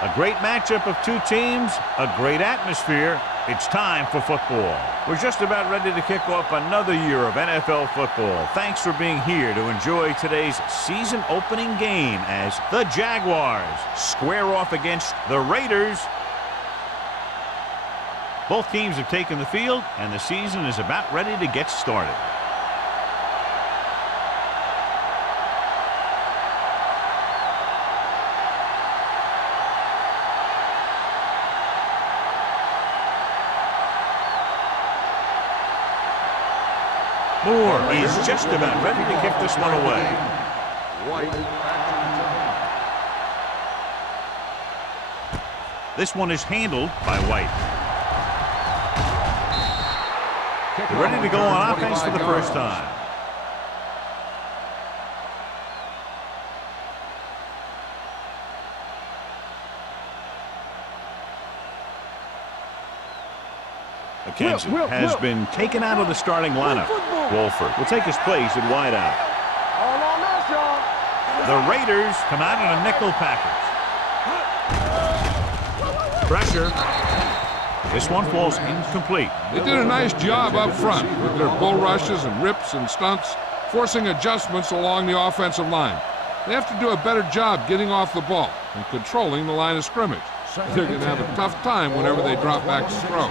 A great matchup of two teams, a great atmosphere. It's time for football. We're just about ready to kick off another year of NFL football. Thanks for being here to enjoy today's season opening game as the Jaguars square off against the Raiders. Both teams have taken the field, and the season is about ready to get started. Moore is just about ready to kick this one away. This one is handled by White. Ready to go on offense for the first time. McKenzie has been taken out of the starting lineup. Wolford will take his place at wideout. The Raiders come out in a nickel package. Pressure. This one falls incomplete. They did a nice job up front with their bull rushes and rips and stunts, forcing adjustments along the offensive line. They have to do a better job getting off the ball and controlling the line of scrimmage. They're going to have a tough time whenever they drop back to throw.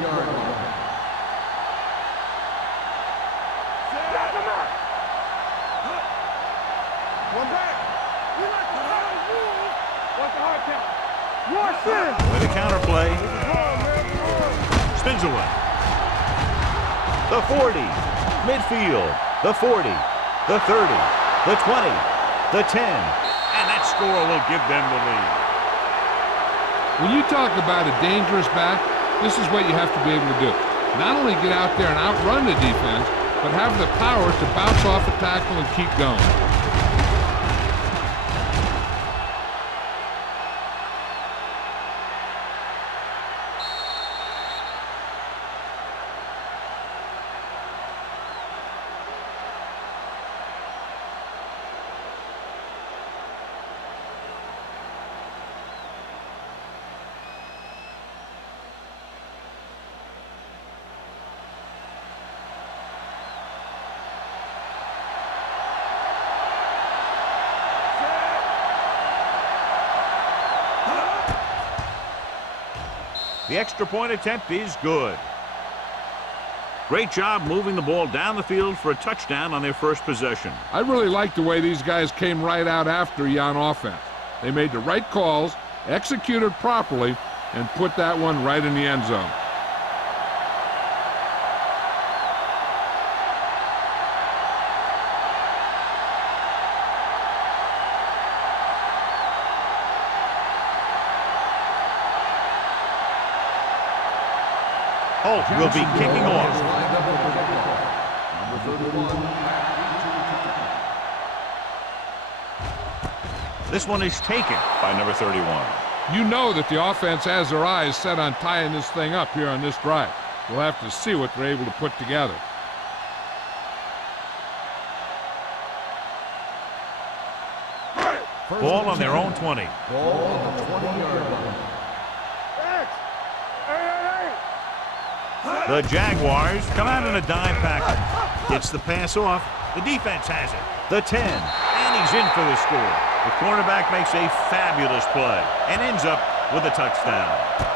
With a counterplay. Spins away. The 40. Midfield. The 40. The 30. The 20. The 10. And that score will give them the lead. When you talk about a dangerous back, this is what you have to be able to do. Not only get out there and outrun the defense, but have the power to bounce off a tackle and keep going. The extra point attempt is good. Great job moving the ball down the field for a touchdown on their first possession. I really like the way these guys came right out after you on offense. They made the right calls, executed properly, and put that one right in the end zone. Holt will be kicking off. This one is taken by number 31. You know that the offense has their eyes set on tying this thing up here on this drive. We'll have to see what they're able to put together. Ball on their own 20. Ball on the 20-yard line. The Jaguars come out in a dime package. Gets the pass off. The defense has it. The 10. And he's in for the score. The cornerback makes a fabulous play and ends up with a touchdown.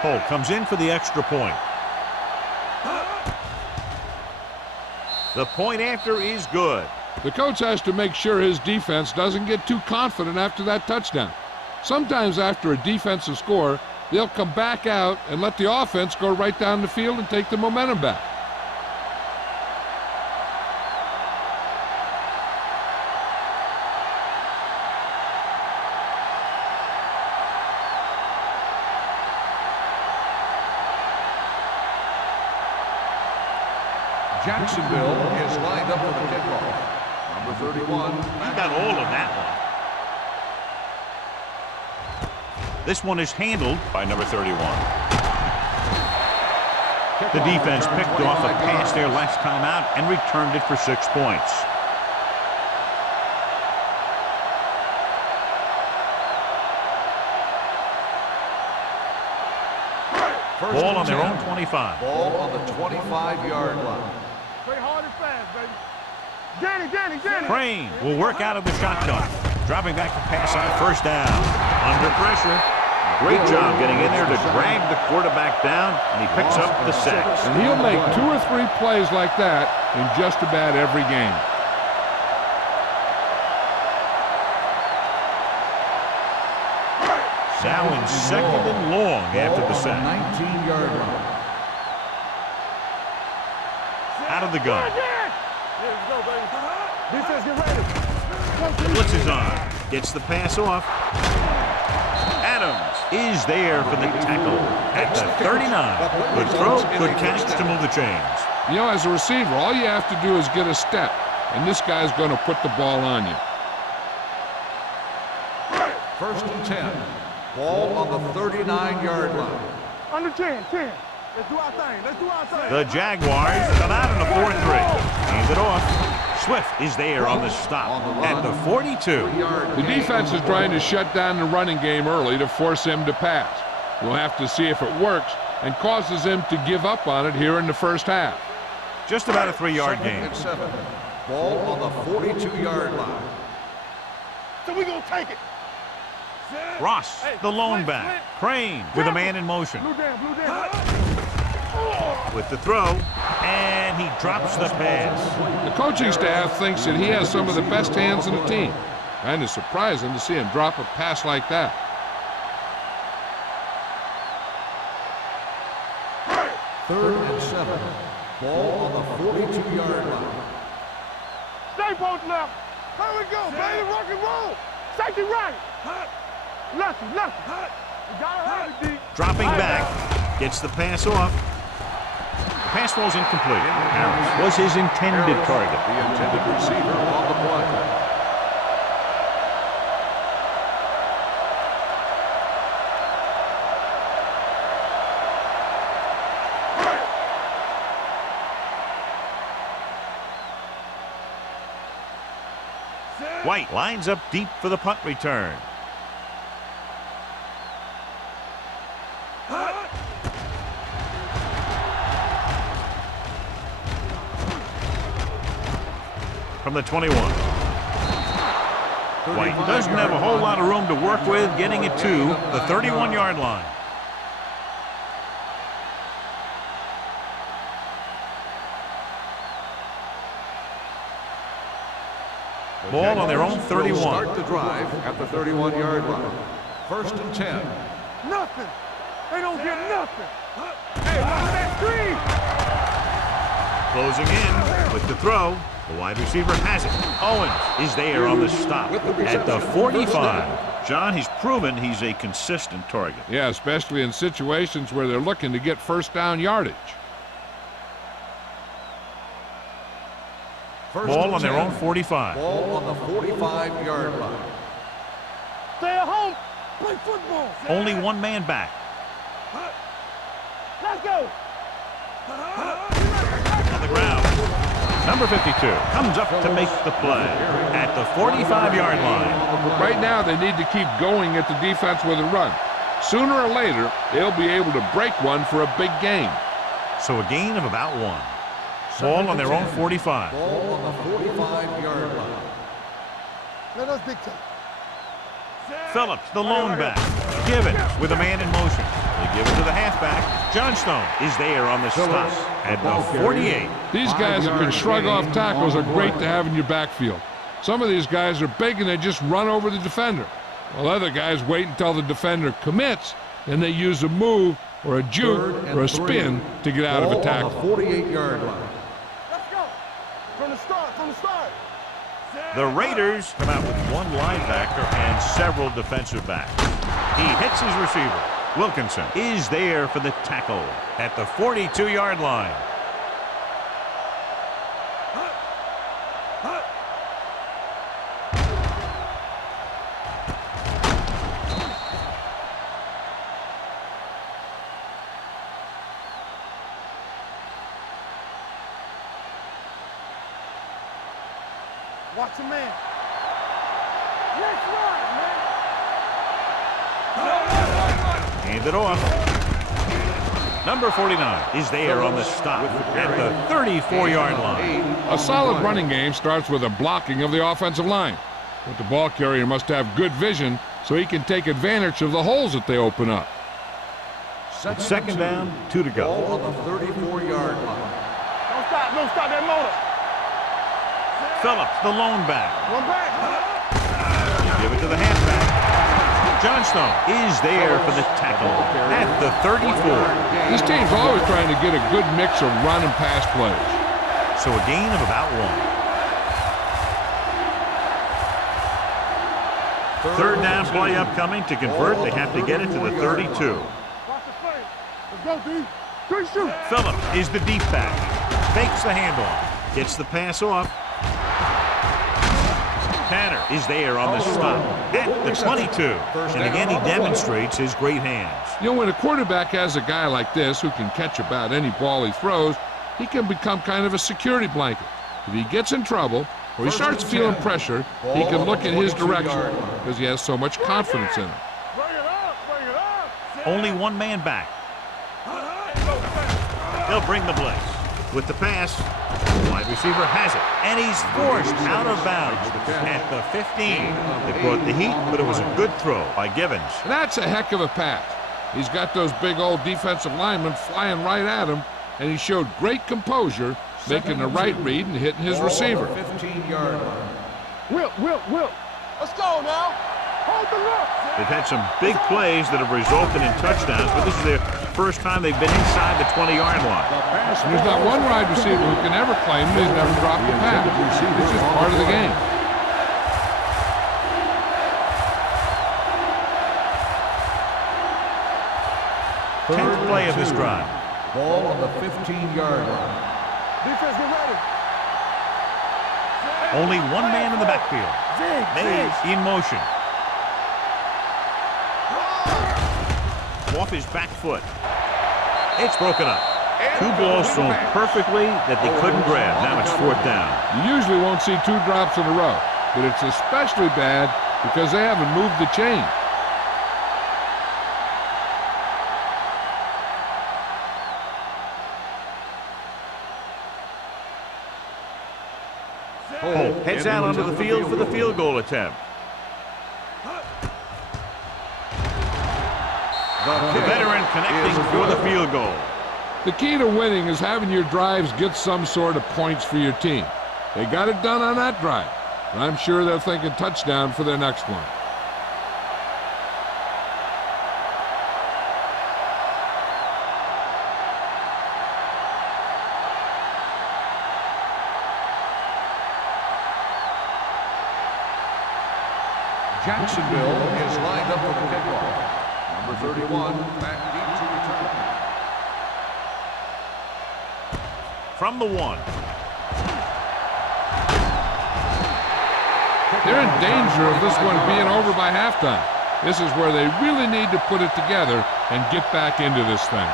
Holt comes in for the extra point. The point after is good. The coach has to make sure his defense doesn't get too confident after that touchdown. Sometimes after a defensive score, they'll come back out and let the offense go right down the field and take the momentum back. Jacksonville is lined up for the kickoff. Number 31. He got all of that one. This one is handled by number 31. The defense picked off a pass there last time out and returned it for 6 points. Ball on their own 25. Ball on the 25-yard line. Play hard and fast, baby. Danny. Crane will work out of the shotgun. Dropping back to pass on first down. Under pressure. Great job getting in there to drag the quarterback down, and he picks up the sack. And he'll make 2 or 3 plays like that in just about every game. Now in second and long after the sack. 19-yard line. Out of the gun. Here we go, baby. Defense, get ready. The blitz is on. Gets the pass off. Adams is there for the tackle at the 39. Good throw, good catch to move the chains. You know, as a receiver, all you have to do is get a step, and this guy's going to put the ball on you. First and 10. Ball on the 39-yard line. Under 10. Let's do our thing. The Jaguars come out in a 4-3. Hands it off. Swift is there on the stop at the 42. The defense is trying to shut down the running game early to force him to pass. We'll have to see if it works and causes him to give up on it here in the first half. Just about a 3-yard Second gain. and 7. Ball on the 42-yard line. So we gonna take it. Ross, the lone back. Crane with a man in motion. Blue down. With the throw, and he drops the pass. The coaching staff thinks that he has some of the best hands in the team. Kind of surprising to see him drop a pass like that. Third and 7. Ball on the 42-yard line. Stay post left. Here we go, baby. Rock and roll. Safety right. Lefty. We gotta have it, D. Dropping back, gets the pass off. The pass falls incomplete. Harris was his intended target. The intended receiver on the play. White lines up deep for the punt return. From the 21. White doesn't have a whole lot of room to work with, getting it to the 31-yard line. Ball on their own 31. Start the drive at the 31-yard line. First and 10. Nothing. They don't get nothing. Hey, watch that screen. Closing in with the throw. The wide receiver has it. Owens is there on the stop at the 45. John, he's proven he's a consistent target. Yeah, especially in situations where they're looking to get first down yardage. Ball on their own 45. Ball on the 45-yard line. Stay at home. Play football. Only one man back. Let's go. On the ground. Number 52 comes up to make the play at the 45-yard line. Right now, they need to keep going at the defense with a run. Sooner or later, they'll be able to break one for a big gain. So a gain of about 1. Ball on their own 45. Ball on the 45-yard line. Let us dictate. Phillips, the lone back. Givens with a man in motion. They give it to the halfback. Johnstone is there on the stop at the 48. These guys that can shrug off tackles are great to have in your backfield. Some of these guys are big and they just run over the defender, while other guys wait until the defender commits, and they use a move or a juke or a spin to get out of a tackle. Ball on the 48-yard line. Let's go. From the start. The Raiders come out with one linebacker and several defensive backs. He hits his receiver. Wilkinson is there for the tackle at the 42-yard line. Watch your man. Let's run, man. Hand it off. Number 49 is there on the stop at the 34-yard line. A solid running game starts with a blocking of the offensive line. But the ball carrier must have good vision so he can take advantage of the holes that they open up. It's second down, 2 to go. Ball on the 34-yard line. Don't stop that motor. Phillips, the lone back. One back. Give it to the halfback. Johnstone is there for the tackle at the 34. This team's always trying to get a good mix of run and pass plays. So a gain of about 1. Third down play upcoming. To convert, they have to get it to the 32. Watch the play. Let's go, D. Good shoot. Phillips is the deep back. Fakes the handoff. Gets the pass off. Tanner is there on the stop at the 22. And again, he demonstrates his great hands. You know, when a quarterback has a guy like this who can catch about any ball he throws, he can become kind of a security blanket. If he gets in trouble or he starts feeling pressure, he can look in his direction because he has so much confidence in him. Bring it up. Bring it up. Only one man back. He'll bring the blitz. With the pass, the wide receiver has it. And he's forced out of bounds at the 15. They brought the heat, but it was a good throw by Givens. That's a heck of a pass. He's got those big old defensive linemen flying right at him, and he showed great composure, making the right read and hitting his receiver. 15-yard line. Will. Let's go now. Hold the look. They've had some big plays that have resulted in touchdowns, but this is their first time they've been inside the 20-yard line. And there's not one wide receiver who can ever claim he's never dropped a pass. It's just part of the game. Third 10th play of this drive. Ball on the 15-yard line. Defense, get ready. Only one man in the backfield. Mays in motion. Off his back foot. It's broken up. 2 balls thrown perfectly that they couldn't grab. Now it's 4th down. You usually won't see 2 drops in a row, but it's especially bad because they haven't moved the chain. Holt heads out onto the field for the field goal attempt. The veteran connecting for the field goal. The key to winning is having your drives get some sort of points for your team. They got it done on that drive, and I'm sure they're thinking touchdown for their next one. Jacksonville is lined up for the kickoff. Number 31, back deep to return. From the 1. They're in danger of this one being over by halftime. This is where they really need to put it together and get back into this thing.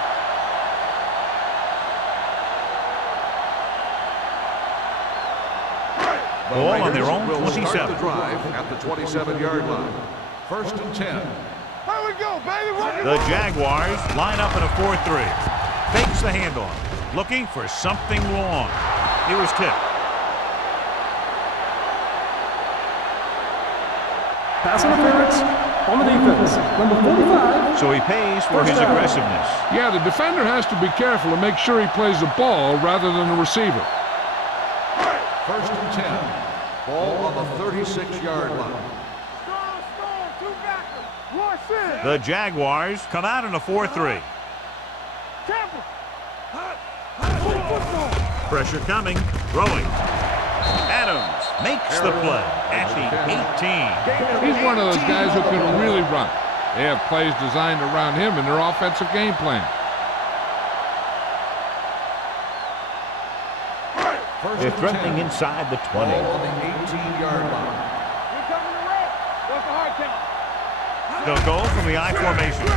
Ball on their own 27. Start the drive at the 27-yard line. 1st and 10. Here we go, baby. Rock and The roll. Jaguars line up in a 4-3. Fakes the handoff. Looking for something long. He was tipped. Pass interference on the defense. Number 45. So he pays for his aggressiveness. Yeah, the defender has to be careful to make sure he plays the ball rather than the receiver. 1st and 10. Ball on the 36-yard line. Strong, 2 backers. Rush in. The Jaguars come out in a 4-3. Careful. Pressure coming. Throwing. Adams makes the play at the 18. He's one of those guys who can really run. They have plays designed around him in their offensive game plan. They're threatening inside the 20. Ball on the 18-yard line. Here coming the red. What's the hard count? They'll go from the I formation.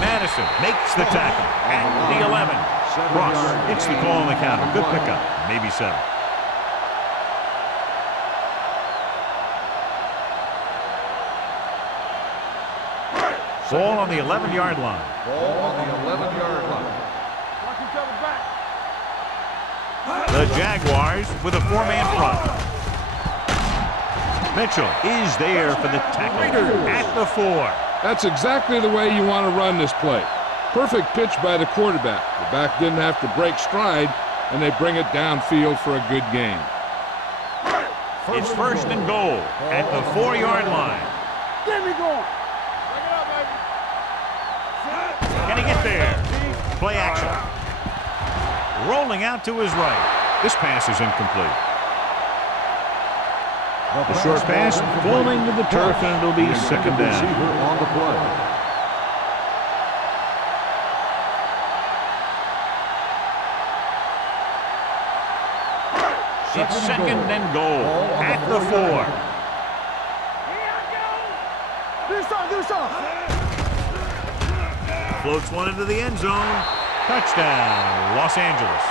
Madison makes the tackle at the 11. Cross, it's the call on the counter. Good pickup, maybe 7. Ball on the 11-yard line. Ball on the 11-yard line. Watch each other back. The Jaguars with a 4-man front. Mitchell is there for the tackle at the 4. That's exactly the way you want to run this play. Perfect pitch by the quarterback. The back didn't have to break stride, and they bring it downfield for a good gain. It's first and goal at the 4-yard line. Get me going. Bring it up, baby. Can he get there? Play action. Rolling out to his right. This pass is incomplete. The short pass falling to the turf, and it'll be second down. On the play. It's second and goal at the 4. Do something. Floats one into the end zone. Touchdown, Los Angeles.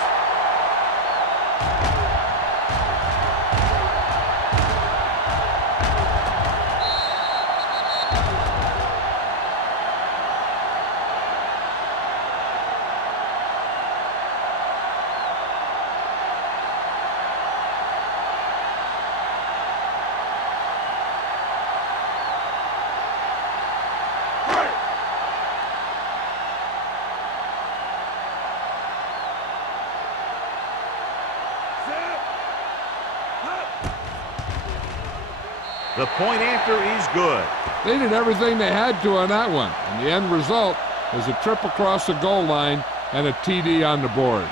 The point after is good. They did everything they had to on that one, and the end result is a trip across the goal line and a TD on the board.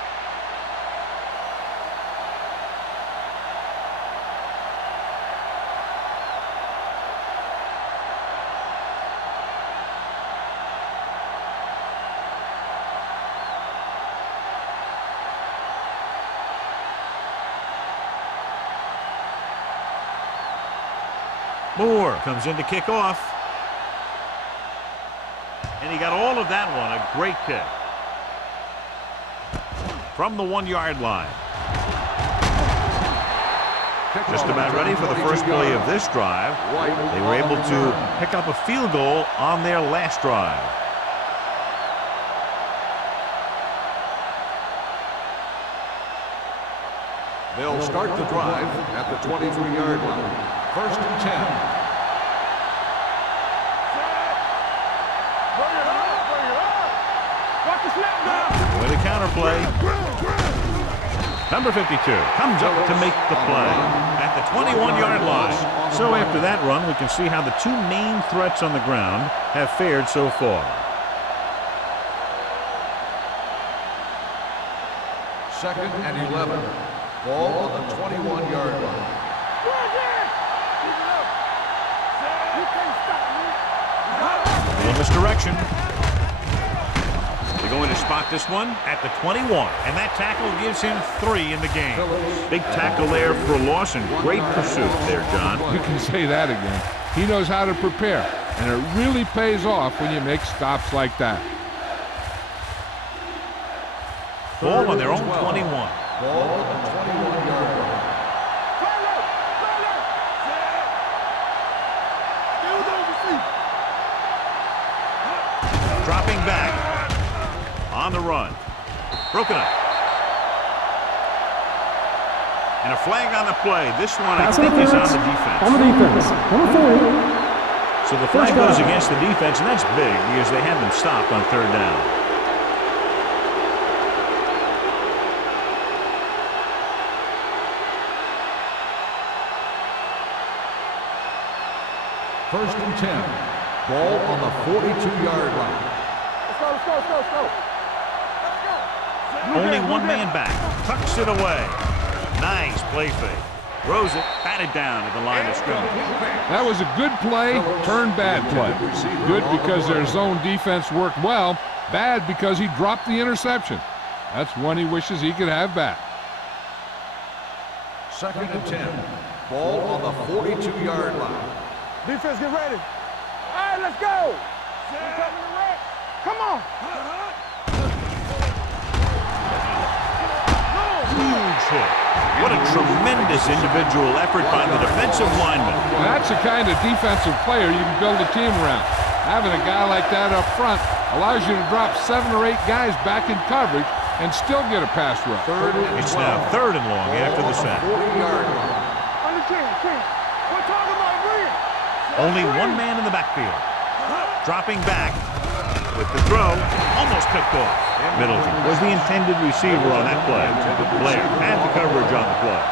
Moore comes in to kick off. And he got all of that one. A great kick. From the 1-yard line. Just about ready for the first play of this drive. They were able to pick up a field goal on their last drive. They'll start the drive at the 23-yard line. First and 10. Watch the snap now. With a counterplay. Number 52 comes up to make the play at the 21-yard line. So after that run, we can see how the two main threats on the ground have fared so far. Second and 11. Ball on the 21-yard line. A little misdirection. They're going to spot this one at the 21, and that tackle gives him 3 in the game. Big tackle there for Lawson. Great pursuit there, John. You can say that again. He knows how to prepare, and it really pays off when you make stops like that. Ball on their own 21. Ball on the 21-yard line. Dropping back on the run. Broken up. And a flag on the play. This one, I think, is on the defense. On the defense, number 4. So the flag goes against the defense, and that's big because they had them stopped on third down. First and 10. Ball on the 42-yard line. Let's go. Only one man back. Tucks it away. Nice play fake. Throws it, batted down at the line of scrimmage. That was a good play, turned bad play. Good because their zone defense worked well. Bad because he dropped the interception. That's one he wishes he could have back. Second and 10. Ball on the 42-yard line. Defense, get ready. All right, let's go. Come on. Huge hit. What a tremendous individual effort by the defensive lineman. That's the kind of defensive player you can build a team around. Having a guy like that up front allows you to drop 7 or 8 guys back in coverage and still get a pass rush. It's now 3rd and long after the sack. 40-yard line. We're talking about Green. Only one man in the backfield. Dropping back with the throw, almost picked off. Middleton was the intended receiver on that play. Blair had the coverage on the play.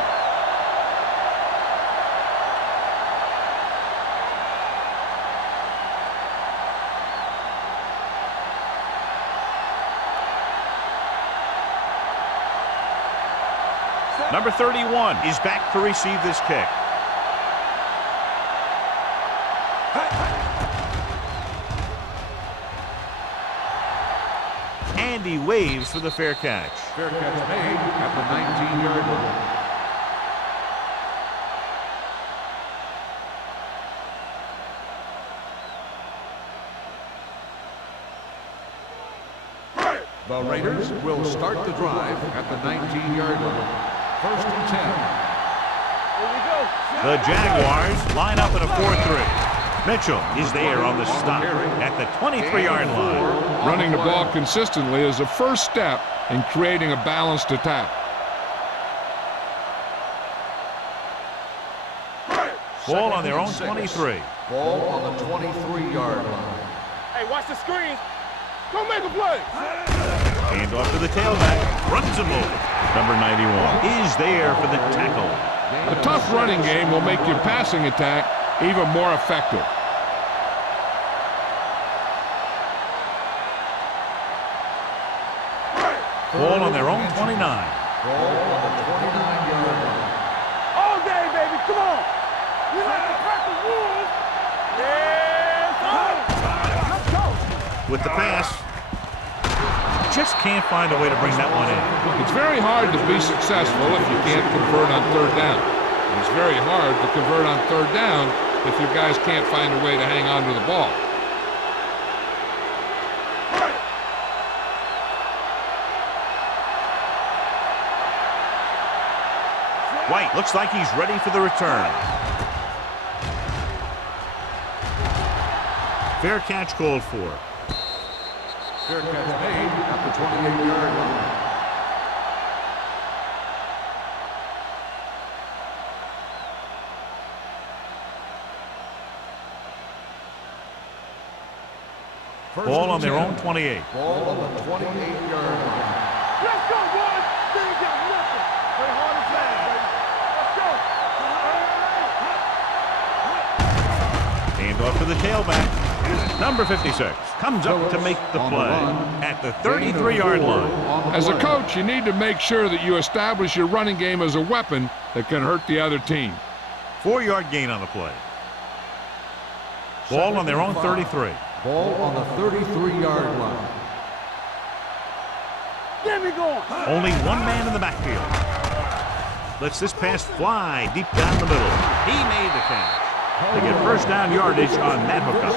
Number 31 is back to receive this kick. And he waves for the fair catch. Fair catch made at the 19-yard line. The Raiders will start the drive at the 19-yard line. 1st and 10. The Jaguars line up in a 4-3. Mitchell is there on the stop at the 23-yard line. Running the ball consistently is the first step in creating a balanced attack. Ball on their own 23. Ball on the 23-yard line. Hey, watch the screen. Go make a play. Hand off to the tailback. Runs him over. Number 91 is there for the tackle. A tough running game will make your passing attack even more effective. Ball on their own 29. Ball on the 29-yard line. All day, baby. Come on. We like to crack the rules. Yeah, let's go. With the pass. Just can't find a way to bring that one in. It's very hard to be successful if you can't convert on 3rd down. It's very hard to convert on 3rd down if your guys can't find a way to hang on to the ball. White looks like he's ready for the return. Fair catch called for. Fair catch made at the 28-yard line. Ball on their own 28. Ball on the 28-yard line. Let's go, boys. They ain't got nothing. Play hard and fast, baby. Let's go. Hand off to the tailback. Number 56 comes up to make the play at the 33-yard line. As a coach, you need to make sure that you establish your running game as a weapon that can hurt the other team. 4-yard gain on the play. Ball on their own 33. Ball on the 33-yard line. Get me going. Only one man in the backfield. Lets this pass fly deep down the middle. He made the catch. They get 1st down yardage on that hookup.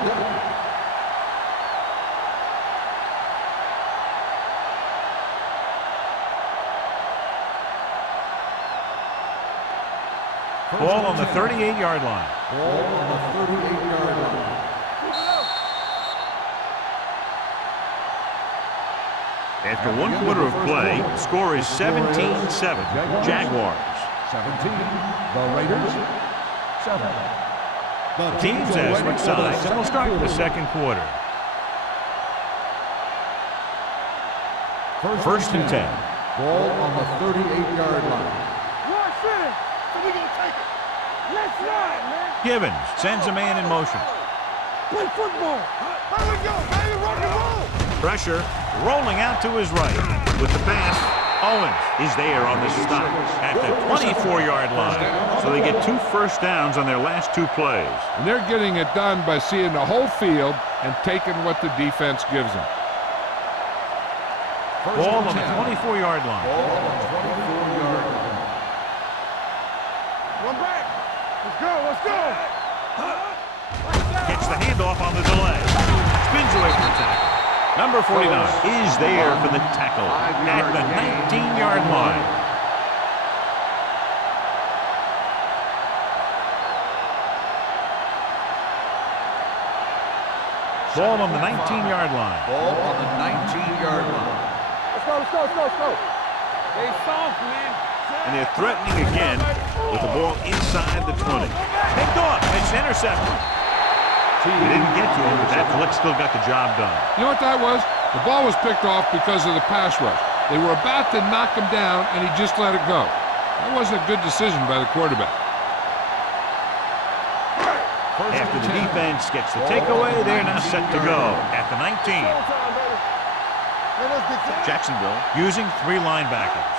Ball on the 38-yard line. Ball on the 38-yard line. After 1 quarter of play, the score is 17-7. Jaguars. 17. The Raiders. 7. The Teams as switch sides, and we'll start the 2nd quarter. 1st and 10. Ball on the 38-yard line. One finish. So we gonna take it. Let's ride, man. Givens sends a man in motion. Play football. Here we go, baby. Rock and roll. Pressure rolling out to his right. With the pass, Owens is there on the stop at the 24-yard line. So they get 2 first downs on their last 2 plays. And they're getting it done by seeing the whole field and taking what the defense gives them. Ball on the 24-yard line. Ball on the 24-yard line. One back. Let's go, let's go. Gets the handoff on the delay. Spins away from the tackle. Number 49 is there for the tackle at the 19-yard line. Ball on the 19-yard line. Ball on the 19-yard line. Let's go, let's go, let's go, let's go. Stay soft, man. And they're threatening again with the ball inside the 20. Picked off. It's intercepted. They didn't get to him, but that flick still got the job done. You know what that was? The ball was picked off because of the pass rush. They were about to knock him down, and he just let it go. That wasn't a good decision by the quarterback. After the defense gets the takeaway, they're now set to go at the 19. Jacksonville using 3 linebackers.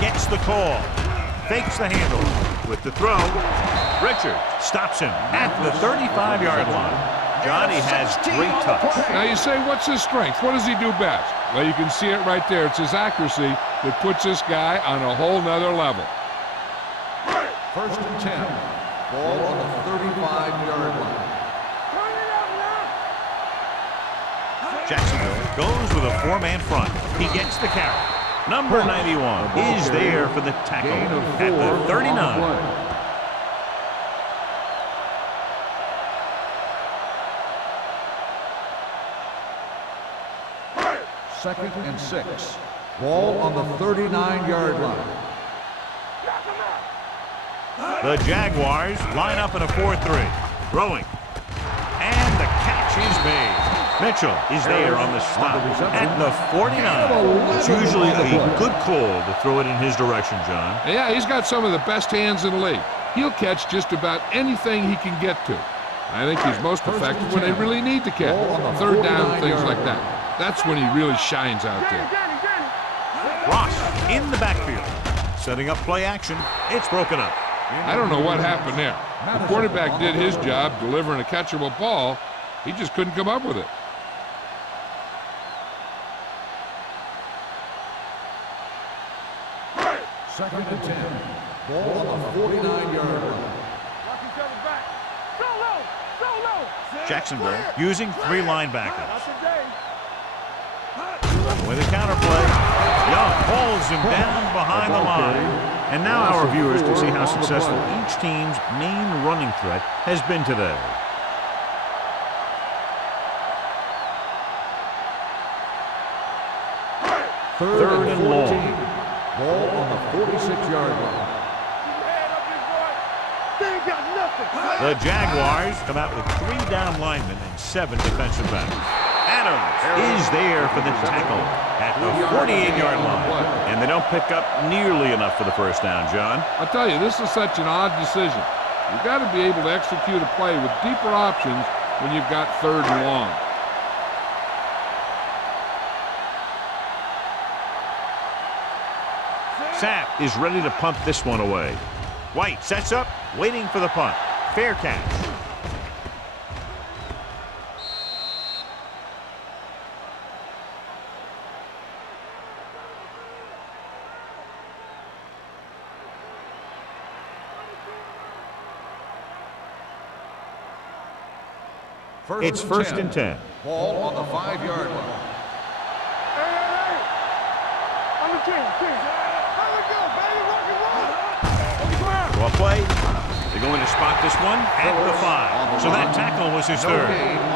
Gets the call. Fakes the handle. With the throw, Richards stops him at the 35-yard line. Johnny has great touch. Now you say, what's his strength? What does he do best? Well, you can see it right there. It's his accuracy that puts this guy on a whole nother level. First and 10. Ball on the 35-yard line. Jacksonville goes with a 4-man front. He gets the carry. Number 91 is there for the tackle at the 39. Second and 6. Ball on the 39-yard line. The Jaguars line up in a 4-3. Throwing. And the catch is made. Mitchell is there on the stop at the 49. It's usually a good call to throw it in his direction, John. Yeah, he's got some of the best hands in the league. He'll catch just about anything he can get to. I think he's most effective when they really need to catch. Third down, things like that. That's when he really shines out there. Ross in the backfield. Setting up play action. It's broken up. I don't know what happened there. The quarterback did his job delivering a catchable ball. He just couldn't come up with it. Second and 10. Ball on the 49-yard line. Jacksonville using 3 linebackers. With a counterplay, Young hauls him down behind the line. And now our viewers can see how successful each team's main running threat has been today. Third and long. Ball on the 46-yard line. The Jaguars come out with 3 down linemen and 7 defensive backs. Adams is there for the tackle at the 48-yard line. And they don't pick up nearly enough for the first down, John. I'll tell you, this is such an odd decision. You've got to be able to execute a play with deeper options when you've got 3rd and long. Sapp is ready to punt this one away. White sets up, waiting for the punt. Fair catch. It's first and 10. Ball on the 5-yard line. On the 10. How we go, baby? Rock and roll. Well play. They're going to spot this one at the 5. So that tackle was his 3rd.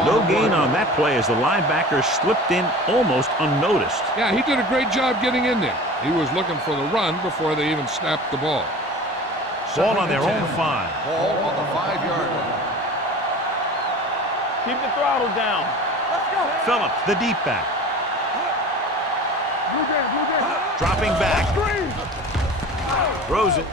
No gain on that play as the linebacker slipped in almost unnoticed. Yeah, he did a great job getting in there. He was looking for the run before they even snapped the ball. Ball on their own 5. Ball on the 5-yard line. Keep the throttle down. Let's go. Phillips, the deep back. Dropping back. Throws it.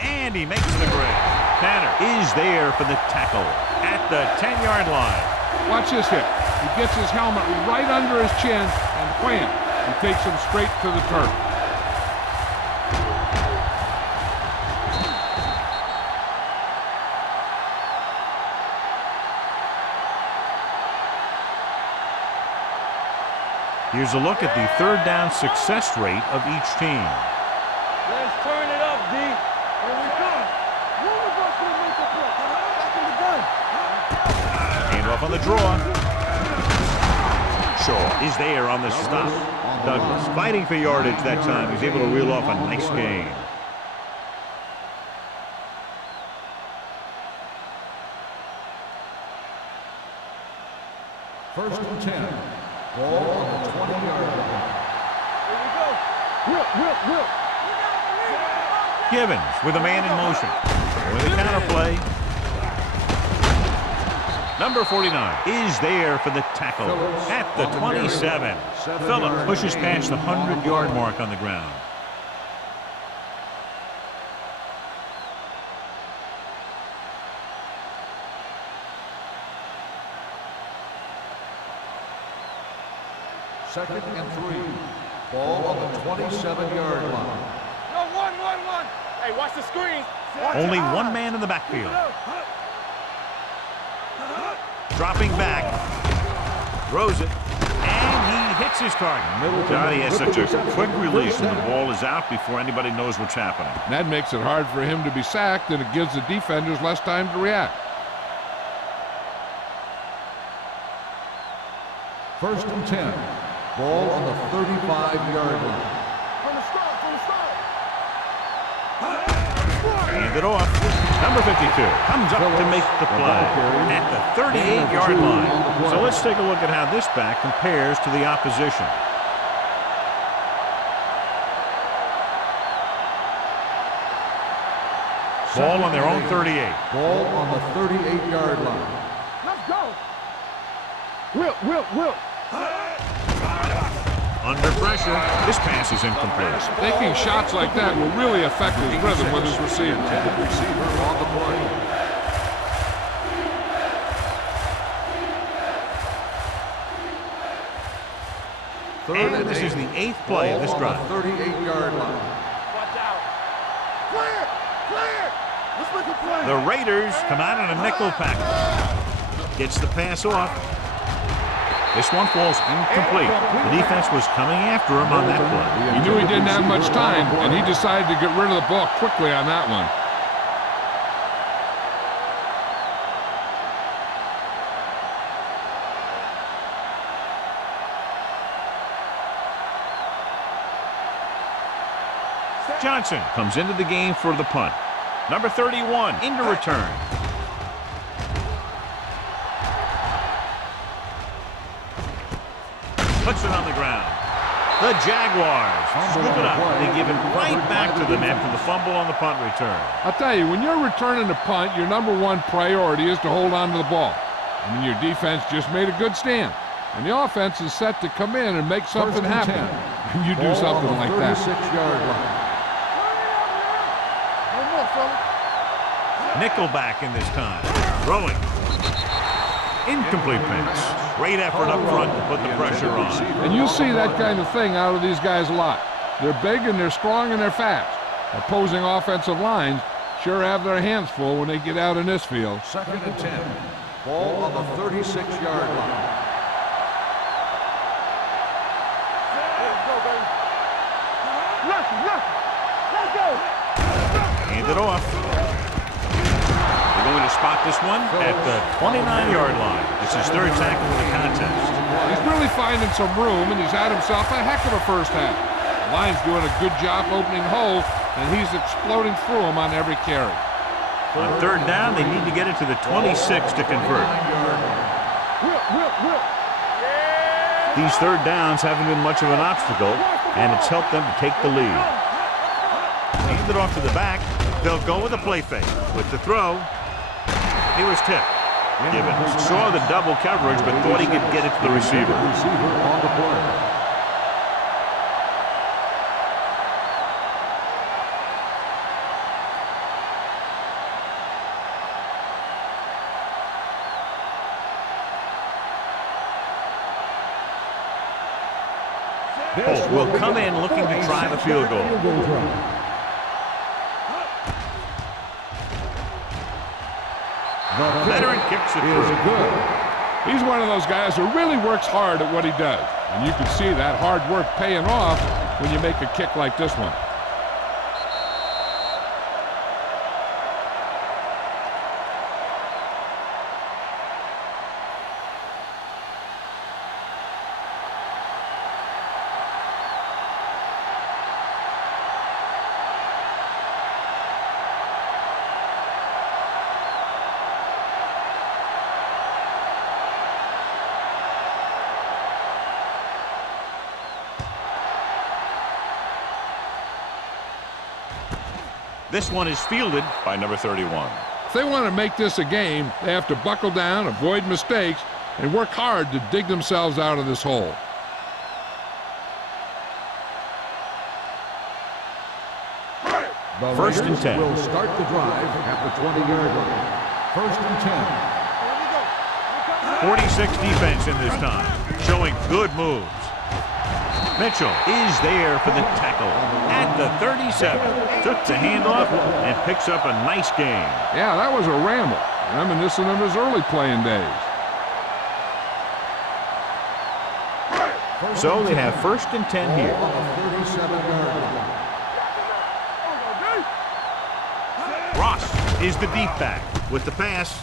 And he makes the grab. Tanner is there for the tackle at the 10-yard line. Watch this hit. He gets his helmet right under his chin, and wham, he takes him straight to the turf. Here's a look at the 3rd down success rate of each team. Let's turn it up, D. Here we come. Hand off on the draw. Shaw is there on the stop. Douglas fighting for yardage that time. He's able to reel off a nice gain. First and 10. Ball on the 20-yard line. Will. Givens with a man in motion. With a counter play. Number 49 is there for the tackle at the 27. Phillips pushes past the 100-yard mark on the ground. Second and 3. Ball on the 27-yard line. No, one. Hey, watch the screen. Only one man in the backfield. Dropping back. Throws it. And he hits his target. Johnny has such a quick release, and the ball is out before anybody knows what's happening. That makes it hard for him to be sacked, and it gives the defenders less time to react. First and 10. Ball on the 35-yard line. From the start. Hand it off. Number 52 comes up to make the play at the 38-yard line. So let's take a look at how this back compares to the opposition. Ball on their own 38. Ball on the 38-yard line. Let's go. Will. Under pressure, this pass is incomplete. Taking shots like that will really affect his rhythm with his receiver. Receiver on the play. And this is the 8th play of this drive. 38-yard line. Watch out. Clear. Let's make a play. The Raiders come out in a nickel package. Gets the pass off. This one falls incomplete. The defense was coming after him on that play. He knew he didn't have much time, and he decided to get rid of the ball quickly on that one. Johnson comes into the game for the punt. Number 31 into return. Puts it on the ground. The Jaguars scoop it up. They give it right back to them after the fumble on the punt return. I'll tell you, when you're returning a punt, your number one priority is to hold on to the ball. I mean, your defense just made a good stand. And the offense is set to come in and make something happen. And you do something like that. 36-yard line. Nickelback in this time. Throwing. Incomplete pass. Great effort up front to put the pressure on. And you see that kind of thing out of these guys a lot. They're big and they're strong and they're fast. Opposing offensive lines sure have their hands full when they get out in this field. Second and 10. Ball on the 36-yard line. Let's go. Hand it off. They're going to spot this one at the 29-yard line. It's his third tackle of the contest. He's really finding some room, and he's had himself a heck of a first half. The line's doing a good job opening holes, and he's exploding through them on every carry. On third down, they need to get it to the 26 to convert. These third downs haven't been much of an obstacle, and it's helped them to take the lead. Hand it off to the back. They'll go with a play fake. With the throw, he was tipped. Givens saw the double coverage, but thought he could get it to the receiver. Receiver on the play. Holt will come in looking to try the field goal. The veteran kicks it through. He's one of those guys who really works hard at what he does. And you can see that hard work paying off when you make a kick like this one. This one is fielded by number 31. If they want to make this a game, they have to buckle down, avoid mistakes, and work hard to dig themselves out of this hole. The First and Raiders 10. will start the drive at the 20-yard line. First and 10. 46 defense in this time, showing good moves. Mitchell is there for the tackle at the 37. Took the handoff and picks up a nice gain. Yeah, that was a ramble. Reminiscent of his early playing days. So they have first and 10 here. On the 37-yard line. Ross is the deep back with the pass.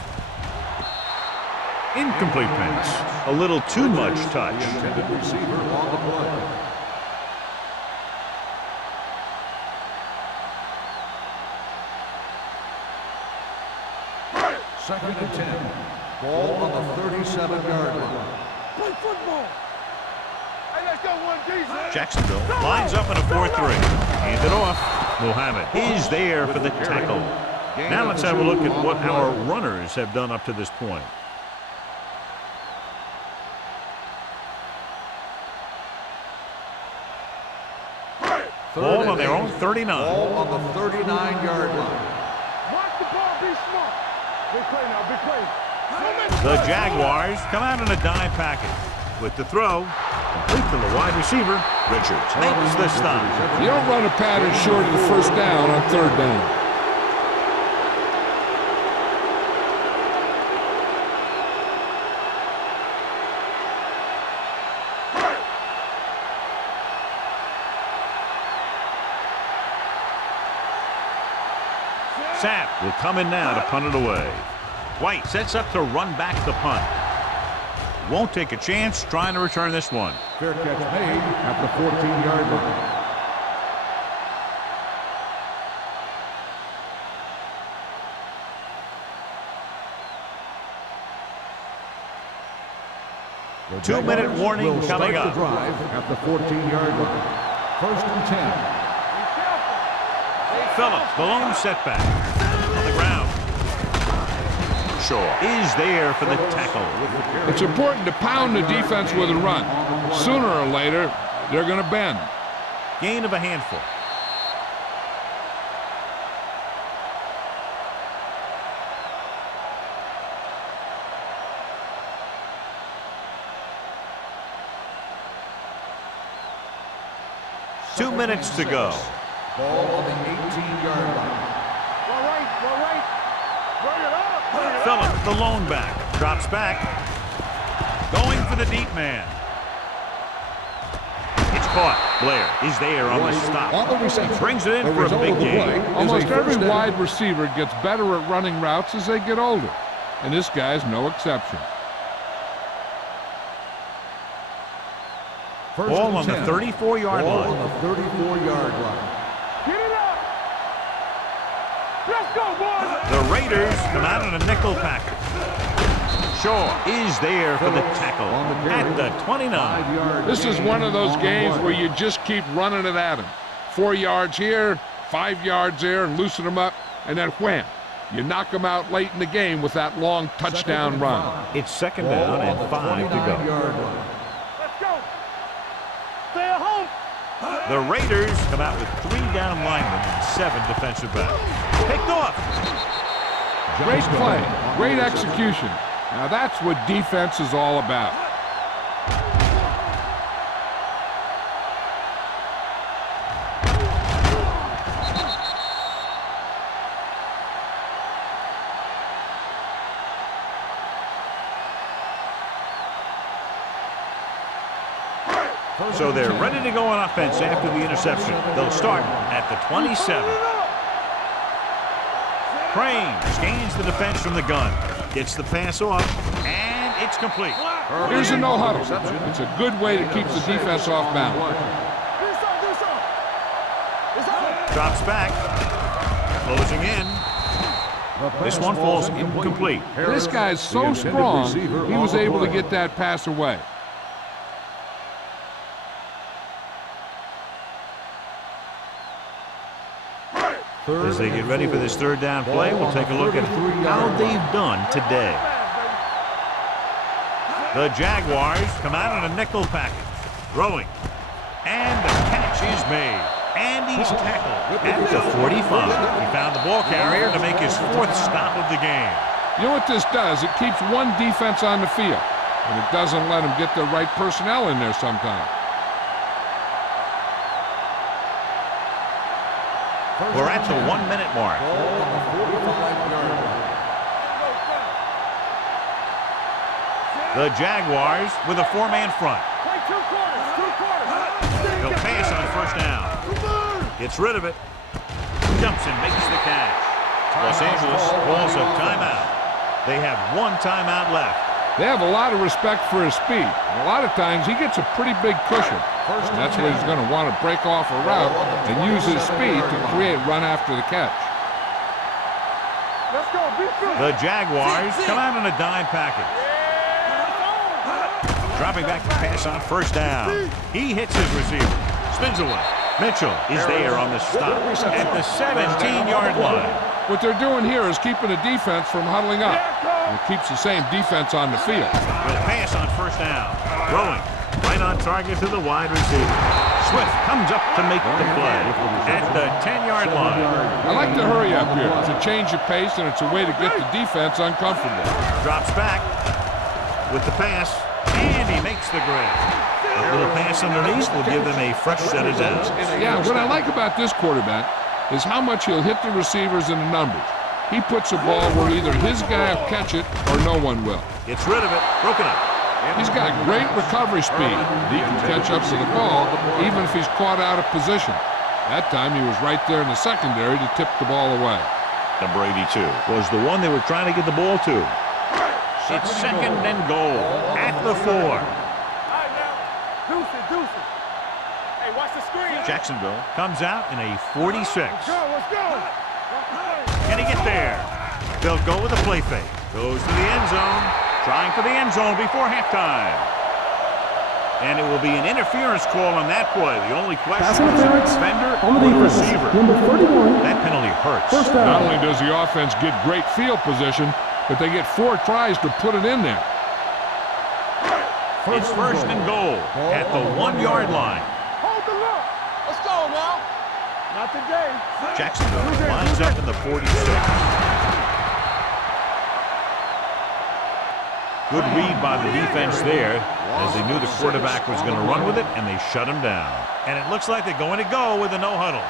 Incomplete pass. A little too much touch. Intended receiver on the play. Second and 10. Ball on the 37-yard line. Play football. Hey, let's go one defense. Jacksonville lines up in a 4-3. Hand it off. Muhammad is there for the tackle. Now let's have a look at what our runners have done up to this point. Ball on their own 39. Ball on the 39-yard line. Watch the ball, be smart. Big play now, big play. The Jaguars come out in a dime package. With the throw, complete to the wide receiver. Richards makes the stop. You don't run a pattern short of the first down on third down. Sapp will come in now to punt it away. White sets up to run back the punt. Won't take a chance trying to return this one. Fair catch made at the 14-yard line. The 2-minute Jaguars warning will coming start up. the drive at the 14-yard line. First and 10. Phillips, the lone setback. On the ground. Shaw is there for the tackle. It's important to pound the defense with a run. Sooner or later, they're going to bend. Gain of a handful. Two minutes to go. Ball on the 18-yard line. Go right. Run it up. Phillips, the lone back, drops back. Going for the deep man. It's caught. Blair is there on the stop. On the reception. Brings it in The for a result big of the gain. play is Almost a every first down. wide receiver gets better at running routes as they get older. And this guy's no exception. First Ball and on the 10. 34-yard Ball line. on the 34-yard line. Get it up. Let's go, boys. The Raiders come out in a nickel package. Shaw is there for the tackle at the 29. 5-yard This is gain one of those on the games play. where you just keep running it at him. 4 yards here, 5 yards there, and loosen them up, and then wham. You knock them out late in the game with that long touchdown run. It's second Ball down on and the 5 to go. 29-yard line. Let's go. Stay at home. The Raiders come out with 3 down linemen and 7 defensive backs. Picked off. Great play, great execution. Now that's what defense is all about. So they're ready to go on offense after the interception. They'll start at the 27. Crane scans the defense from the gun. Gets the pass off, and it's complete. Here's a no huddle. It's a good way to keep the defense off balance. Drops back. Closing in. This one falls incomplete. This guy's so strong, he was able to get that pass away. As they get ready for this third down play, we'll take a look at how they've done today. The Jaguars come out in a nickel package. Throwing. And the catch is made. And he's tackled at the 45. He found the ball carrier to make his fourth stop of the game. You know what this does? It keeps one defense on the field, and it doesn't let them get the right personnel in there sometimes. We're at the 1 minute mark. The Jaguars with a four-man front. He'll pass on first down. Gets rid of it. Jumps and makes the catch. Los Angeles calls a timeout. They have one timeout left. They have a lot of respect for his speed. And a lot of times he gets a pretty big cushion. That's where he's going to want to break off a route and use his speed to create run after the catch. Let's go, the Jaguars come out in a dime package. Dropping back to pass on first down. He hits his receiver. Spins away. Mitchell is there on the stop at the 17-yard line. What they're doing here is keeping the defense from huddling up. And it keeps the same defense on the field. Will pass on first down. Throwing. Right on target to the wide receiver. Swift comes up to make the play at the 10-yard line. I like to hurry up here. It's a change of pace, and it's a way to get the defense uncomfortable. Drops back with the pass, and he makes the grab. A little pass underneath will give them a fresh set of downs. Yeah, what I like about this quarterback is how much he'll hit the receivers in the numbers. He puts a ball where either his guy will catch it or no one will. Gets rid of it. Broken up. He's got great recovery speed. He can catch up to the ball even if he's caught out of position. That time he was right there in the secondary to tip the ball away. Number 82 was the one they were trying to get the ball to. It's second and goal at the 4. Hey, watch the screen. Jacksonville comes out in a 46. Let's go. Can he get there? They'll go with a play fake. Goes to the end zone. Trying for the end zone before halftime. And it will be an interference call on that play. The only question is the defender or the receiver. Number 31. That penalty hurts. First down. Not only does the offense get great field position, but they get 4 tries to put it in there. It's first and goal at the 1-yard line. Hold the look. Let's go now. Not today. Jacksonville lines up in the 46. Good read by the defense there, as they knew the quarterback was going to run with it, and they shut him down. And it looks like they're going to go with a no-huddle.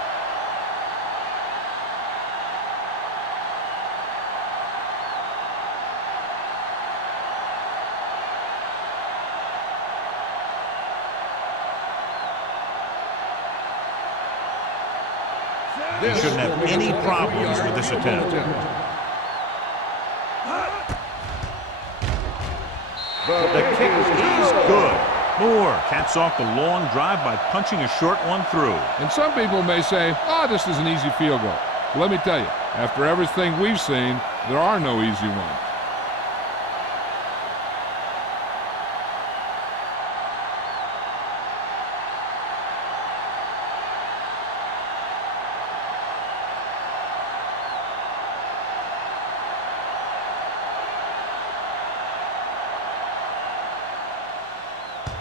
He shouldn't have any problems with this attempt. The kick is good. Moore caps off the long drive by punching a short one through. And some people may say, oh, this is an easy field goal. But let me tell you, after everything we've seen, there are no easy ones.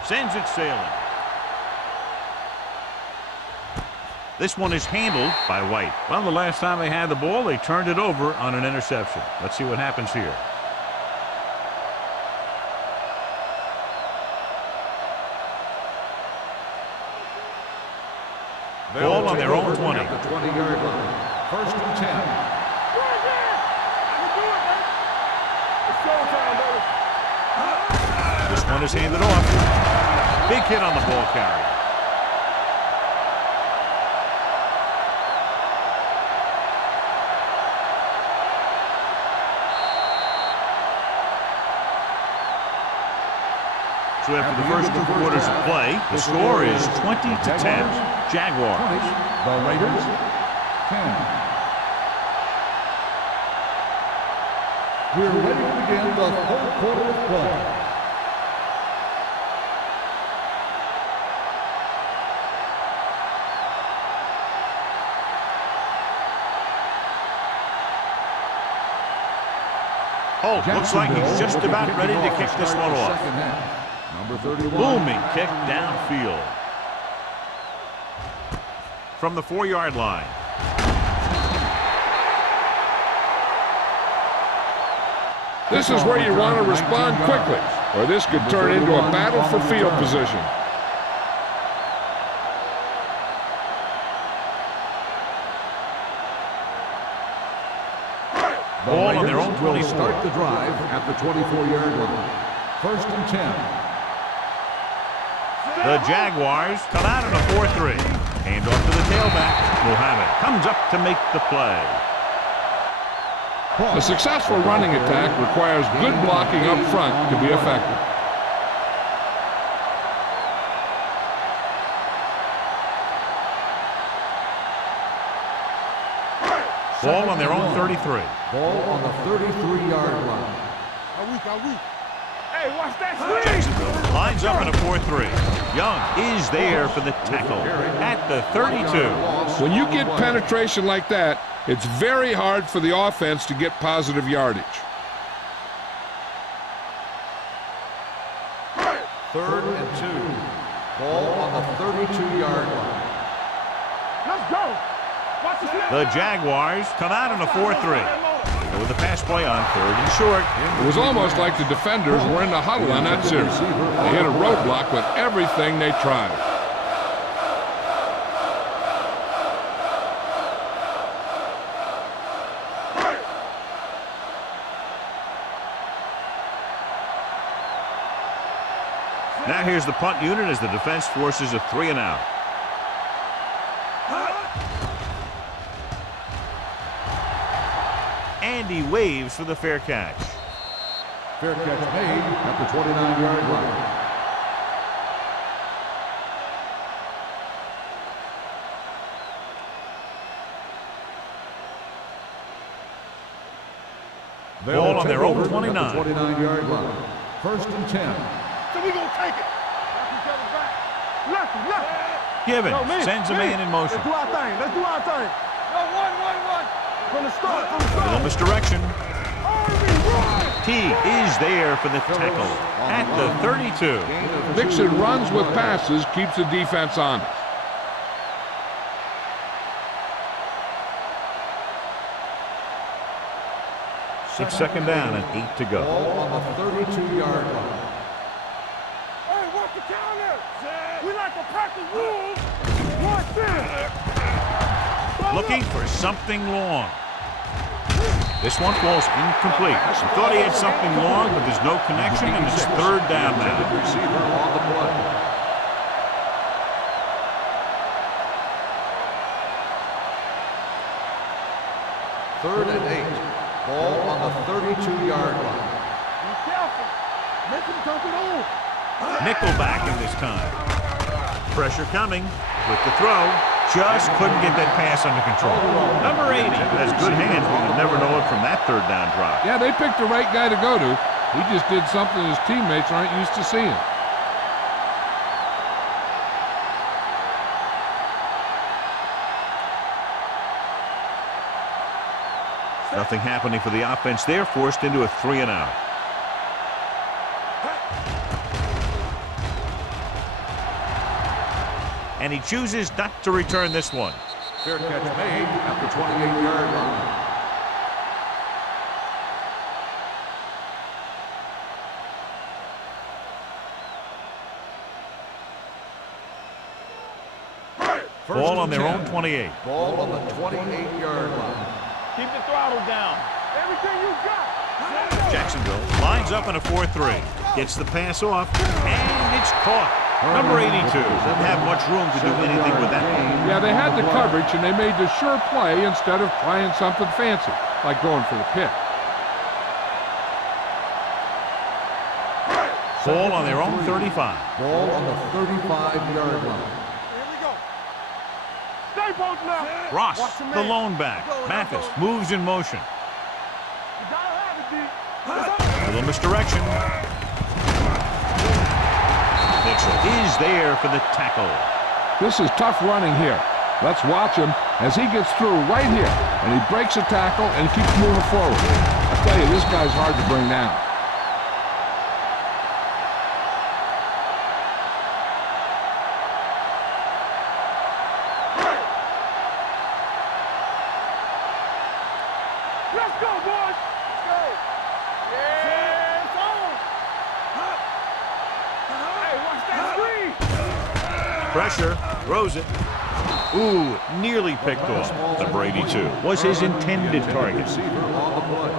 Sends it sailing. This one is handled by White. Well, the last time they had the ball, they turned it over on an interception. Let's see what happens here. Ball on their own 20. At the 20-yard line. First and 10. This one is handed off. Big hit on the ball carrier. So after the first 2 quarters of play, the score is 20-10. Jaguars. The Raiders, 10. We're ready to begin the third quarter of play. Holt looks like he's just about ready to kick this one off. Number 31. Booming kick downfield. From the 4-yard line. This is where you want to respond quickly, or this could turn into a battle for field position. Ball on their own 20. Start the drive at the 24-yard line. 1st and 10. The Jaguars come out in a 4-3. Hand off to the tailback. Muhammad comes up to make the play. A successful running attack requires good blocking up front to be effective. Ball on their own 33. Ball on the 33-yard line. Hey, watch that screen. Lines up in a 4-3. Young is there for the tackle at the 32. When you get penetration like that, it's very hard for the offense to get positive yardage. 3rd and 2. Ball on the 32-yard line. Let's go. Watch the snap. The Jaguars come out in a 4-3. With the pass play on 3rd and short. It was almost like the defenders were in the huddle on that series. They hit a roadblock with everything they tried. Now here's the punt unit as the defense forces a 3-and-out. And he waves for the fair catch. Fair catch made at the 29-yard line. Ball on their own 29. 29-yard line. 1st and 10. So we gonna take it. Knock each other back. Left. Gibbons sends a man in motion. Let's do our thing. Let's do our thing. No, one. From the start. A little misdirection. T is there for the tackle at the 32. Mixing runs with passes keeps the defense honest. It's 2nd down and 8 to go. Ball on the 32-yard line. Hey, watch the counter. We like to practice rules. Watch this. Looking for something long. This one falls incomplete. He thought he had something long, but there's no connection, and it's 3rd down now. Receiver on the play. Third and 8. Ball on the 32-yard line. Be careful. Make him dump it on. Nickelback in this time. Pressure coming with the throw. Just couldn't get that pass under control. Number 80 has good hands, but you never know it from that 3rd down drop. Yeah, they picked the right guy to go to. He just did something his teammates aren't used to seeing. Nothing happening for the offense there, forced into a 3-and-out. And he chooses not to return this one. Fair catch made at the 28-yard line. Ball on their own 28. Ball on the 28-yard line. Keep the throttle down. Everything you got. Jacksonville lines up in a 4-3. Gets the pass off, and it's caught. Number 82 doesn't have much room to do anything with that one. Yeah, they had the coverage, and they made the sure play instead of trying something fancy, like going for the pick. Ball on their own 35. Ball on the 35-yard line. Here we go. Stay both now. Ross, Watch the man. the lone back. Mathis moves in motion. You gotta have it, D. A little misdirection. Mitchell is there for the tackle. This is tough running here. Let's watch him as he gets through right here, and he breaks a tackle and keeps moving forward. A tell you, this guy's hard to bring down. Let's go, boys. Let's go. Yeah, it's on. Hey, watch that screen. Pressure, throws it. Ooh, nearly picked off. The Brady 2 was his intended target. Receiver on the play.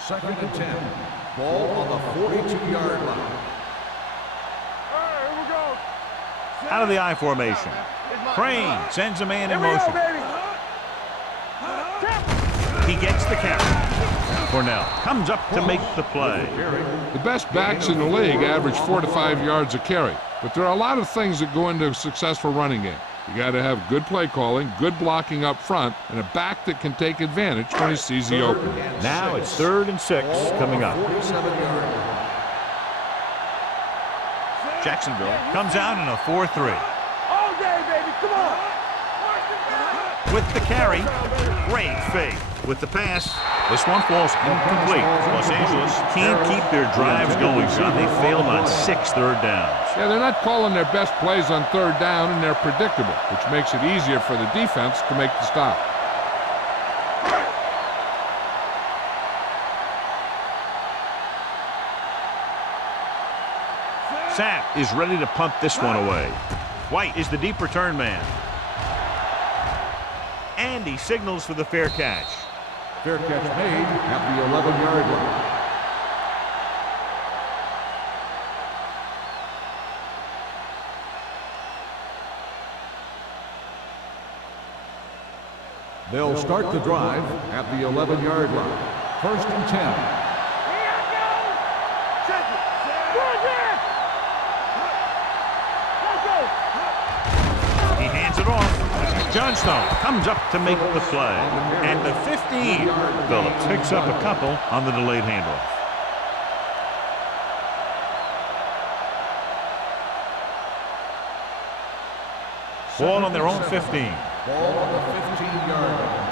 Second and 10. Ball on the 42-yard line. All right, here we go. Out of the I formation. Crane sends a man in Here we go, motion. baby. He gets the carry. Cornell comes up to make the play. The best backs in the league average 4 to 5 yards a carry, but there are a lot of things that go into a successful running game. You got to have good play calling, good blocking up front, and a back that can take advantage when he sees the opening. Now it's 3rd and 6 coming up. 47-yard line. Jacksonville comes out in a 4-3. All day, baby. Come on. With the carry, great fake. With the pass, this one falls incomplete. Los Angeles can't keep their drives going, John. They failed on 6 third downs. Yeah, they're not calling their best plays on 3rd down, and they're predictable, which makes it easier for the defense to make the stop. Sapp is ready to punt this one away. White is the deep return man. And he signals for the fair catch. Fair catch made at the 11-yard line. They'll start the drive at the 11-yard line. 1st and 10. Here I go. Check it. Go again. Let's go. He hands it off. Johnstone comes up to make the play. At the 15, Phillips picks up a couple on the delayed handoff. Ball on their own 15. Ball on the 15-yard line.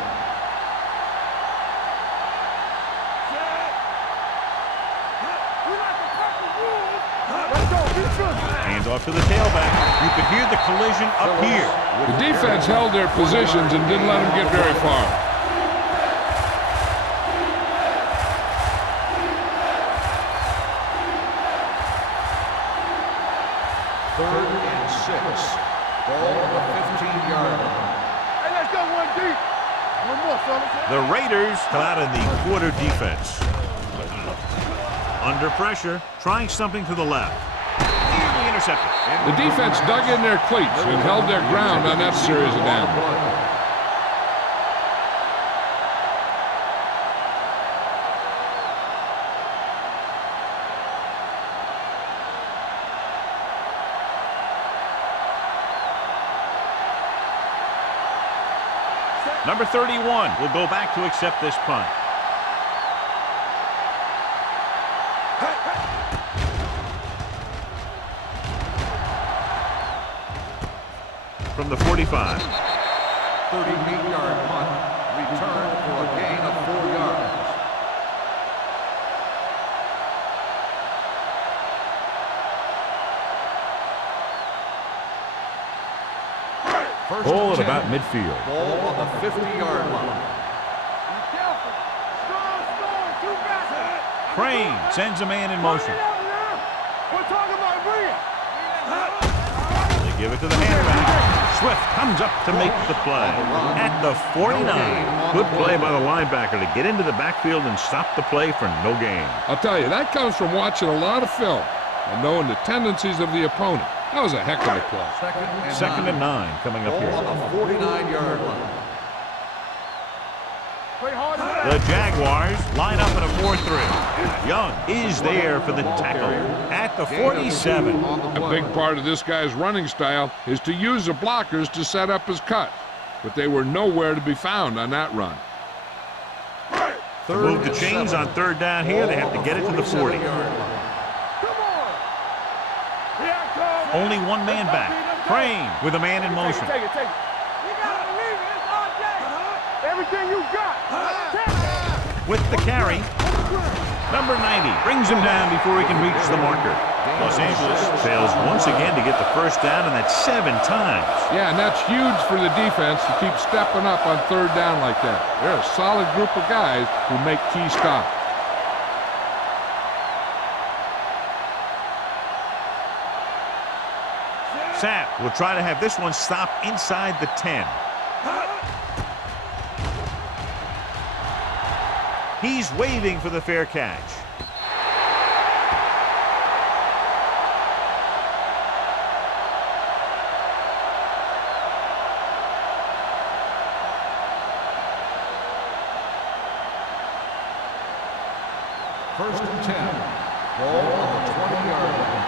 Hands off to the tailback. You could hear the collision up here. The defense held their positions and didn't let them get very far. Third and 6. Ball on the 15-yard line. Hey, let's go one deep. One more, fellas. The Raiders come out in the quarter defense. Under pressure, trying something to the left. Nearly intercepted. The defense dug in their cleats and held their ground on that series of downs. Number 31 will go back to accept this punt. From the 45. 38-yard punt. Return for a gain of 4 yards. Ball at about midfield. Ball on the 50-yard line. Be careful. Strong, two back. Crane sends a man in motion. We're talking about bring it. They give it to the halfback. Swift comes up to make the play. At the 49. Good play by the linebacker to get into the backfield and stop the play for no gain. I'll tell you, that comes from watching a lot of film and knowing the tendencies of the opponent. That was a heck of a play. Second and 9 coming up Ball here. on the 49-yard line. Play hard. The Jaguars line up in a 4-3. Young is there for the tackle at the 47. A big part of this guy's running style is to use the blockers to set up his cut, but they were nowhere to be found on that run. To move the chains on 3rd down here, they have to get it to the 40. Come on. Here I come. Only one man back. Crane with a man in motion. Take it. You gotta believe it. It's all day. Everything you got. With the carry, number 90 brings him down before he can reach the marker. Los Angeles fails once again to get the first down, and that's 7 times. Yeah, and that's huge for the defense to keep stepping up on third down like that. They're a solid group of guys who make key stops. Sapp will try to have this one stop inside the 10. He's waving for the fair catch. First and 10. Ball on the 20-yard line.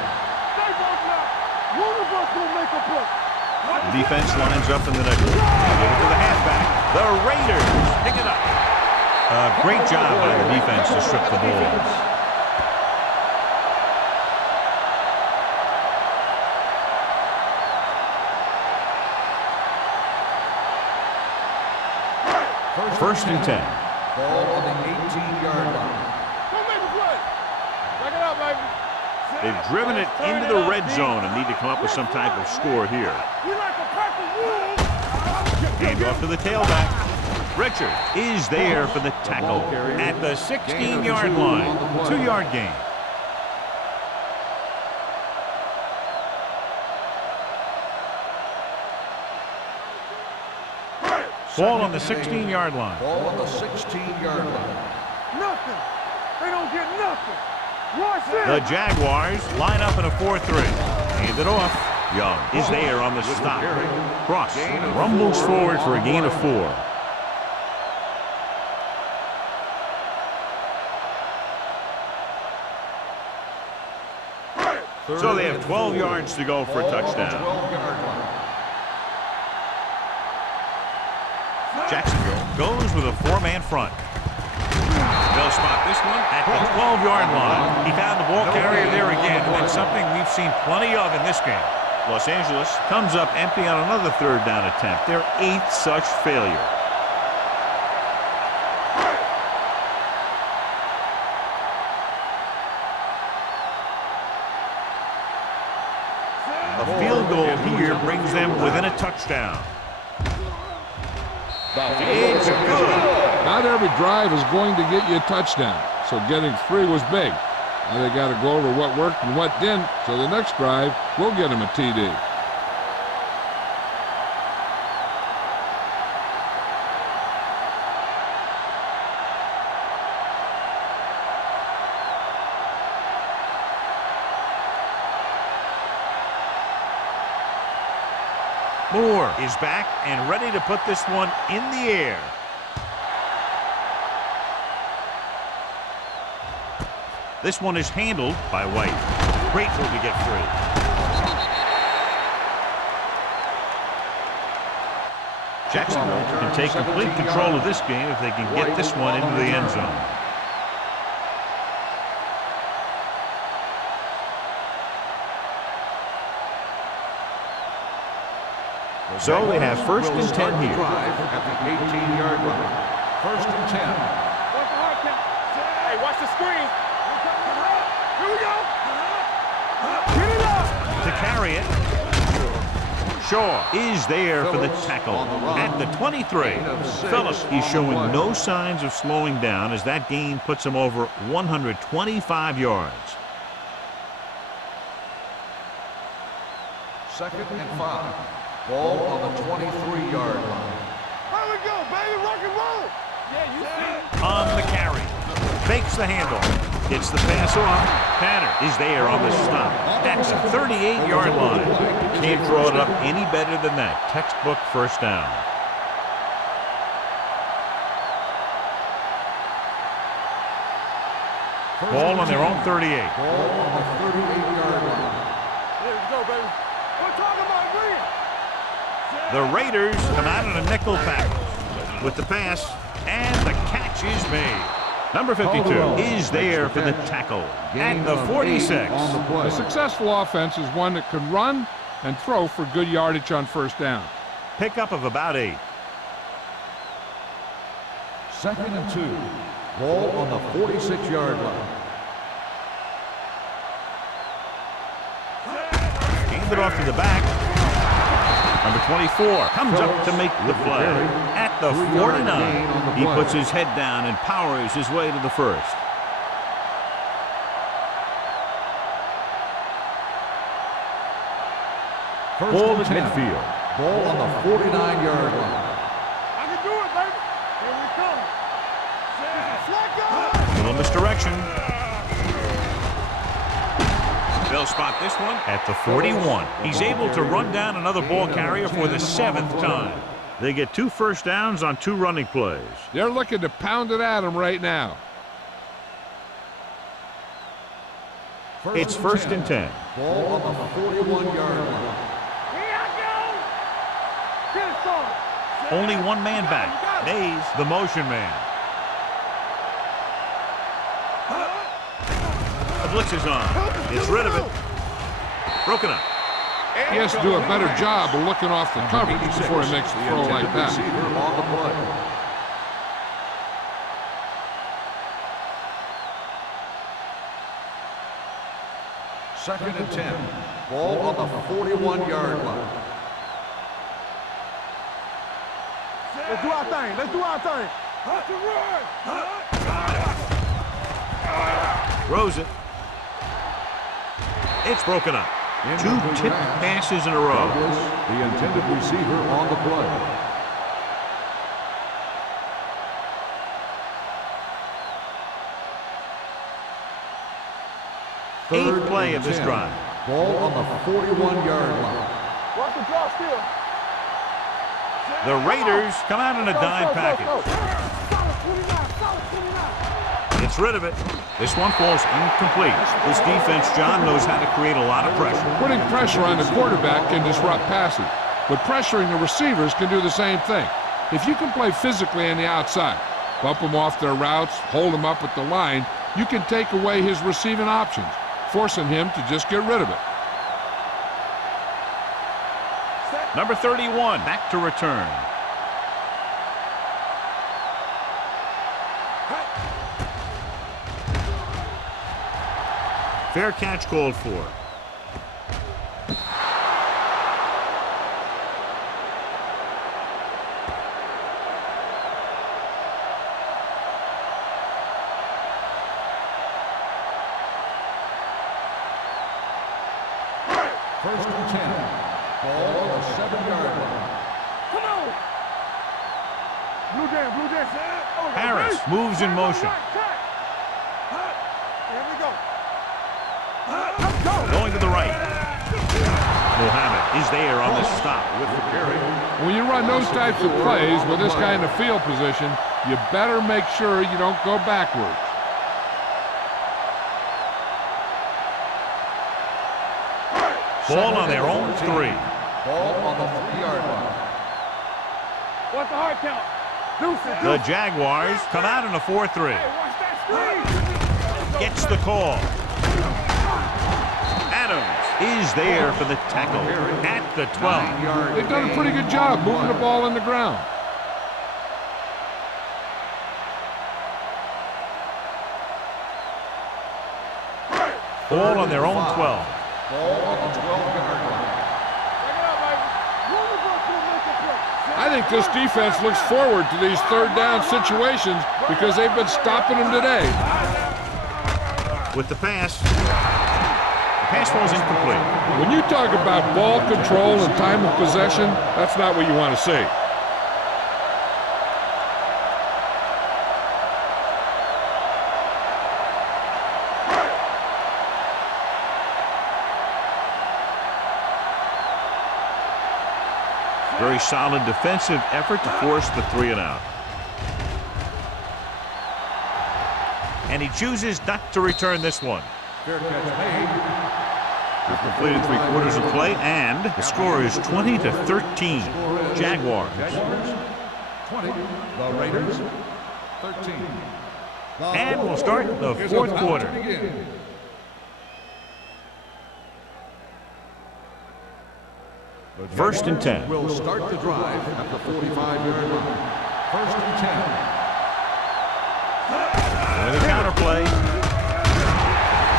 The defense lines up in the nickel. Give it to the halfback. The Raiders pick it up. Great job by the defense to strip the balls. First and 10. Ball on the 18-yard line. Don't make a play. Back it up, baby. They've driven it into the red zone and need to come up with some type of score here. We like a pack of wolves. Hand off to the tailback. Richard is there for the tackle at the 16-yard line. 2-yard gain. Ball on the 16-yard line. Ball on the 16-yard line. Nothing. They don't get nothing. Watch The Jaguars line up in a 4-3. Hand it off. Young is there on the stop. Cross rumbles forward for a gain of 4. So they have 12 yards to go for a touchdown. Jacksonville goes with a 4-man front. They'll spot this one at the 12-yard line. He found the ball carrier there again, and that's something we've seen plenty of in this game. Los Angeles comes up empty on another third down attempt, their 8th such failure. A field goal here brings them within a touchdown. It's good. Not every drive is going to get you a touchdown, so getting 3 was big. Now they got to go over what worked and what didn't, so the next drive will get them a TD. Moore is back and ready to put this one in the air. This one is handled by White. Great move to get free. Jacksonville can take complete control of this game if they can get this one into the end zone. So they have first and 10 here. Drive at the 18-yard line. First and 10. Hey, watch the screen. Here we go. Get it up. To carry it. Shaw is there for the tackle at the 23. Phillips, he's showing no signs of slowing down as that gain puts him over 125 yards. Second and 5. Ball on the 23-yard line. Here we go, baby. Rock and roll. Yeah, you see. On the carry. Fakes the handle. Gets the pass off. Tanner is there on the stop. That's a 38-yard line. Can't draw it up any better than that. Textbook first down. Ball on their own 38. Ball on the 38-yard line. Here we go, baby. We're talking about winning. The Raiders come out in a nickel package with the pass, and the catch is made. Number 52 is there for the tackle at the 46. A successful offense is one that can run and throw for good yardage on first down. Pickup of about 8. 2nd and 2. Ball on the 46-yard line. Hand it off to the back. Number 24 comes up to make the play. At the 49, he puts his head down and powers his way to the first. Ball at midfield. Ball on the 49-yard line. I can do it, baby. Here we come. Little misdirection. They'll spot this one at the 41. He's able to run down another ball carrier for the 7th time. They get 2 first downs on 2 running plays. They're looking to pound it at him right now. It's 1st and 10. Ball on the 41-yard line. Here I go. Get it, son. Only one man back. Mays, the motion man. The blitz is on. Gets rid of it. Broken up. He has to do a better job of looking off the coverage before he makes a throw like that. On the play. Second and 10. Ball on the 41-yard line. Let's do our thing. Let's do our thing. Throws it. It's broken up. 2 tipped passes in a row. Douglas, the intended receiver, on the play. Eighth play of this drive. Ball on the 41-yard line. Watch the draw still. The Raiders come out in a dime package. Solid 29. Solid 29. Gets rid of it. This one falls incomplete. This defense, John, knows how to create a lot of pressure. Putting pressure on the quarterback can disrupt passing, but pressuring the receivers can do the same thing. If you can play physically on the outside, bump them off their routes, hold them up at the line, you can take away his receiving options, forcing him to just get rid of it. Number 31, back to return. Fair catch called for. First and 10. Ball on the 7-yard line. Come on. Blue jam. Harris moves in motion. Here we go. Going to the right. Muhammad is there on the stop with the carry. When you run those types of plays with this kind of field position, you better make sure you don't go backwards. Ball on their own 3. Ball on the 3-yard line. What's the hard count? Deuces. The Jaguars come out in a 4-3. Watch that screen. Gets the call. Adams is there for the tackle at the 12. They've done a pretty good job moving the ball in the ground. Ball on their own 12. Ball on the 12-yard line. I think this defense looks forward to these third down situations because they've been stopping them today. With the pass falls incomplete. When you talk about ball control and time of possession, that's not what you want to see. Very solid defensive effort to force the 3-and-out. And he chooses not to return this one. Fair catch made. We've completed 3/4 of play, and the score is 20-13. Jaguars. 20. The Raiders. 13. And we'll start the 4th quarter. First and 10. Will start the drive at the 45-yard line. First and 10. With a counter play.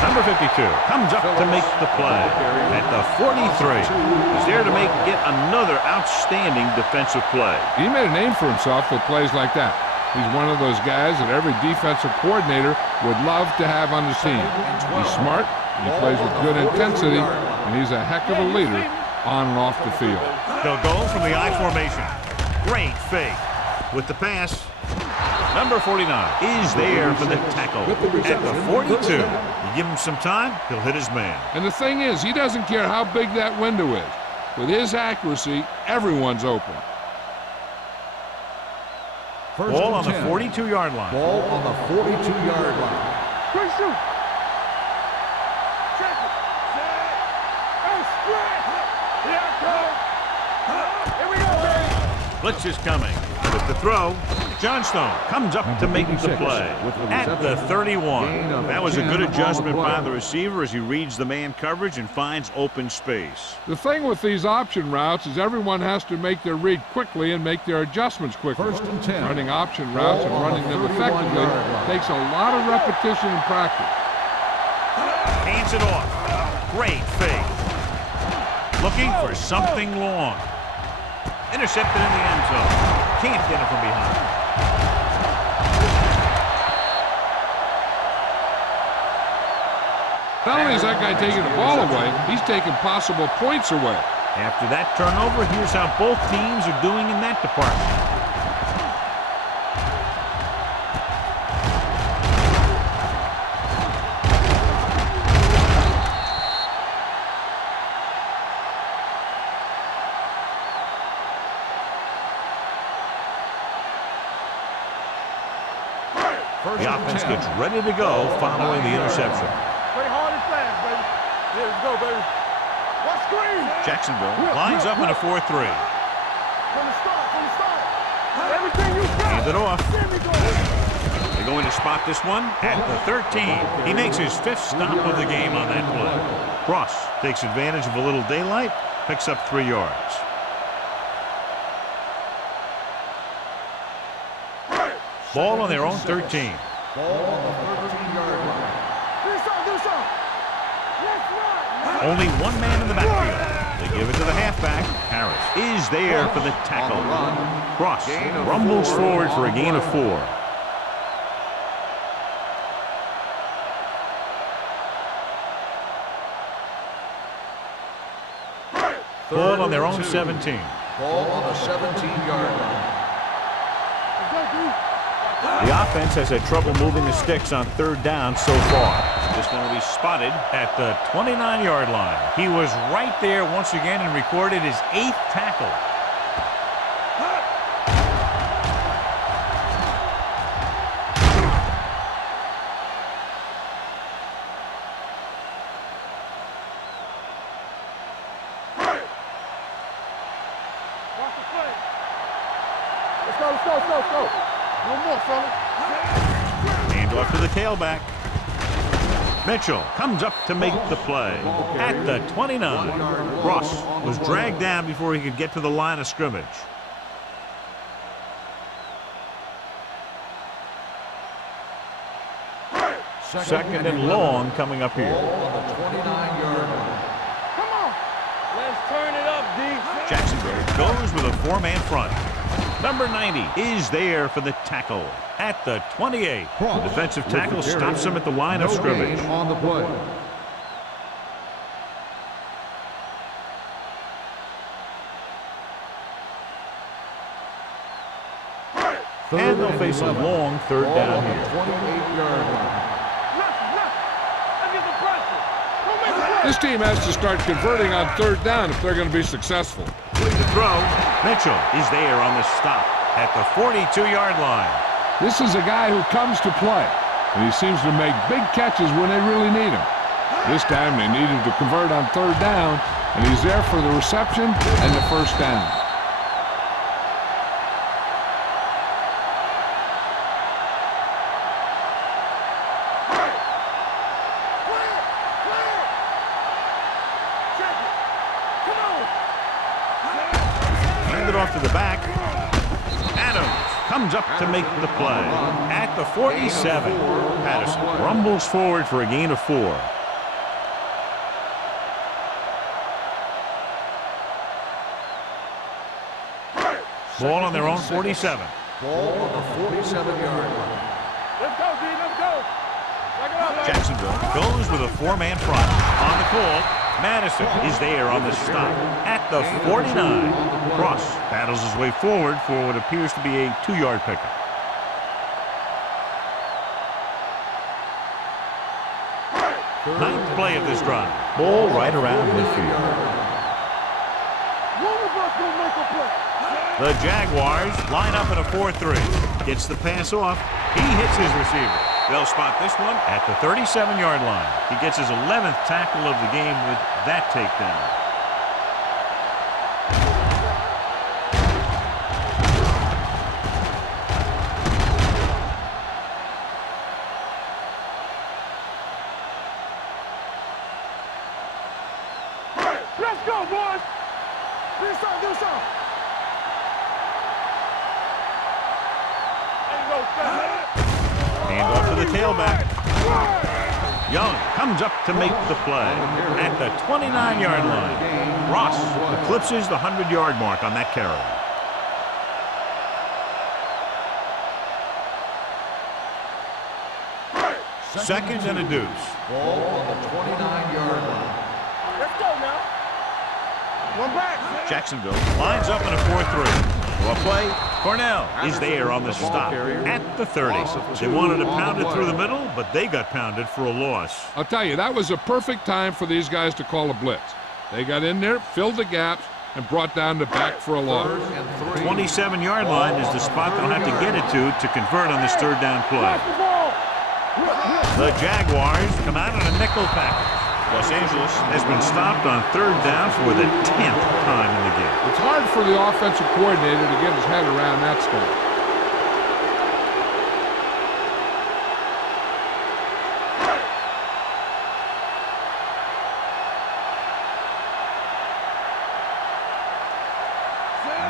Number 52 comes up to make the play. At the 43, he's there to get another outstanding defensive play. He made a name for himself with plays like that. He's one of those guys that every defensive coordinator would love to have on his team. He's smart, he plays with good intensity, and he's a heck of a leader on and off the field. They'll go from the I formation. Great fake. With the pass, number 49 is there for the tackle. At the 42, you give him some time, he'll hit his man. And the thing is, he doesn't care how big that window is. With his accuracy, everyone's open. Ball on the 42-yard line. Ball on the 42-yard line. Quick shoot. Check it. Hey, stretch. Here I come. Here we go, baby. Blitz is coming. With the throw, Johnstone comes up to make the play. At the 31. That was a good adjustment by the receiver as he reads the man coverage and finds open space. The thing with these option routes is everyone has to make their read quickly and make their adjustments quickly. First and 10. Running option routes and running them effectively takes a lot of repetition and practice. Hands it off. Great fake. Looking for something long. Intercepted in the end zone. Can't get it from behind. Not only is that guy taking the ball away, he's taking possible points away. After that turnover, here's how both teams are doing in that department. The offense gets ready to go following the interception. Play hard and fast, baby. Here we go, baby. What screen? Jacksonville lines up in a 4-3. From the start. Everything you got. Hand it off. There we go. They're going to spot this one at the 13. He makes his 5th stop of the game on that play. Cross takes advantage of a little daylight, picks up 3 yards. Ball on their own 13. Ball on the 13-yard line. Do something. Let's run. Only one man in the backfield. They give it to the halfback. Harris is there for the tackle. Cross rumbles forward for a gain of 4. Ball on their own 17. Ball on the 17-yard line. The offense has had trouble moving the sticks on 3rd down so far. This one will be spotted at the 29-yard line. He was right there once again and recorded his 8th tackle. Watch the play. Let's go. No more, fella. Hand off to the tailback. Mitchell comes up to make the play at the 29. Ross was dragged down before he could get to the line of scrimmage. Second and long coming up here. Ball on the 29-yard line. Come on. Let's turn it up, D. Jacksonville goes with a 4-man front. Number 90 is there for the tackle at the 28. The defensive tackle stops him at the line of scrimmage. Gain on the play. And they'll face a long 3rd down here. 28-yard line. This team has to start converting on 3rd down if they're going to be successful. With the throw, Mitchell is there on the stop at the 42-yard line. This is a guy who comes to play, and he seems to make big catches when they really need him. This time they needed to convert on 3rd down, and he's there for the reception and the 1st down. comes up to make the play. At the 47, Patterson rumbles forward for a gain of 4. Ball on their own 47. Ball on the 47-yard line. Let's go, D. Let's go. Back it up, man. Jacksonville goes with a 4-man front. On the call, Madison is there on the stop. At the 49, Cross battles his way forward for what appears to be a 2-yard pickup. Ninth play of this drive. Ball right around midfield. One of us gonna make a play. The Jaguars line up in a 4-3. Gets the pass off. He hits his receiver. They'll spot this one at the 37-yard line. He gets his 11th tackle of the game with that takedown. Let's go, boys. Do something. Hand off to the tailback. Young comes up to make the play at the 29-yard line. Ross eclipses the 100-yard mark on that carry. Second and a deuce. Ball on the 29-yard line. Let's go now. One back. Jacksonville lines up in a 4-3. Well play. Cornell is there on the stop at the 30. They wanted to pound it through the middle, but they got pounded for a loss. I'll tell you, that was a perfect time for these guys to call a blitz. They got in there, filled the gaps, and brought down the back for a loss. 27-yard line is the spot they'll have to get it to convert on this third down play. The Jaguars come out in a nickel package. Los Angeles has been stopped on third down for the 10th time in the game. It's hard for the offensive coordinator to get his head around that stuff.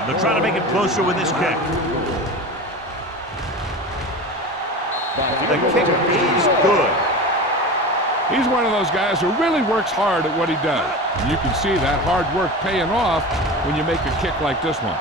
They're trying to make it closer with this kick. The kick is good. He's one of those guys who really works hard at what he does. And you can see that hard work paying off when you make a kick like this one.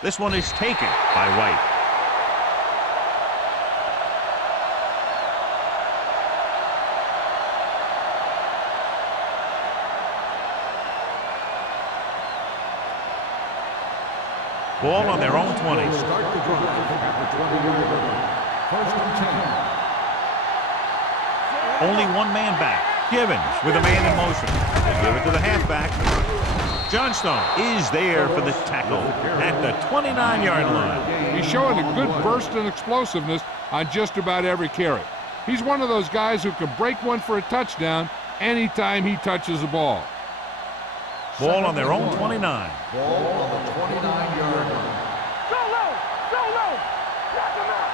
This one is taken by White. Ball on their own 20. Start the drive at the 20-yard line. First and 10. Only one man back. Gibbons with a man in motion. They give it to the halfback. Johnstone is there for the tackle at the 29-yard line. He's showing a good burst and explosiveness on just about every carry. He's one of those guys who can break one for a touchdown anytime he touches the ball. Ball on their own 29. Ball on the 29-yard line. Go low. Knock him out.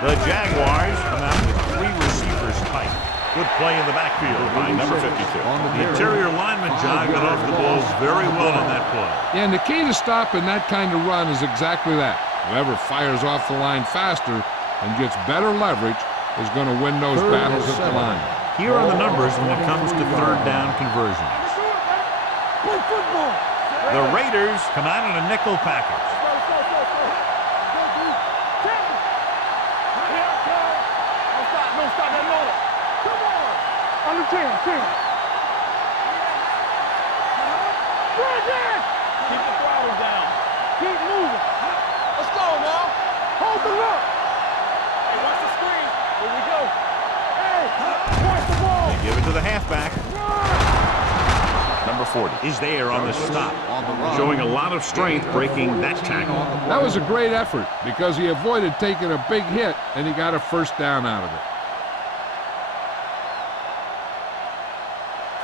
The Jaguars come out with 3 receivers tight. Good play in the backfield by number 52. The interior lineman, John, got off the ball very well on that play. Yeah, and the key to stopping that kind of run is exactly that. Whoever fires off the line faster and gets better leverage is going to win those battles at the line. Here are the numbers when it comes to third down conversions. Play football. The Raiders come out in a nickel package. Don't stop that motor. Come on. On the 10. Bring it. Keep the throttle down. Keep moving. Let's go now. Hold the look. Hey, watch the screen. Here we go. Hey, watch the ball. They give it to the halfback. Number 40. He's there on the stop, showing a lot of strength breaking that tackle. That was a great effort because he avoided taking a big hit and he got a first down out of it.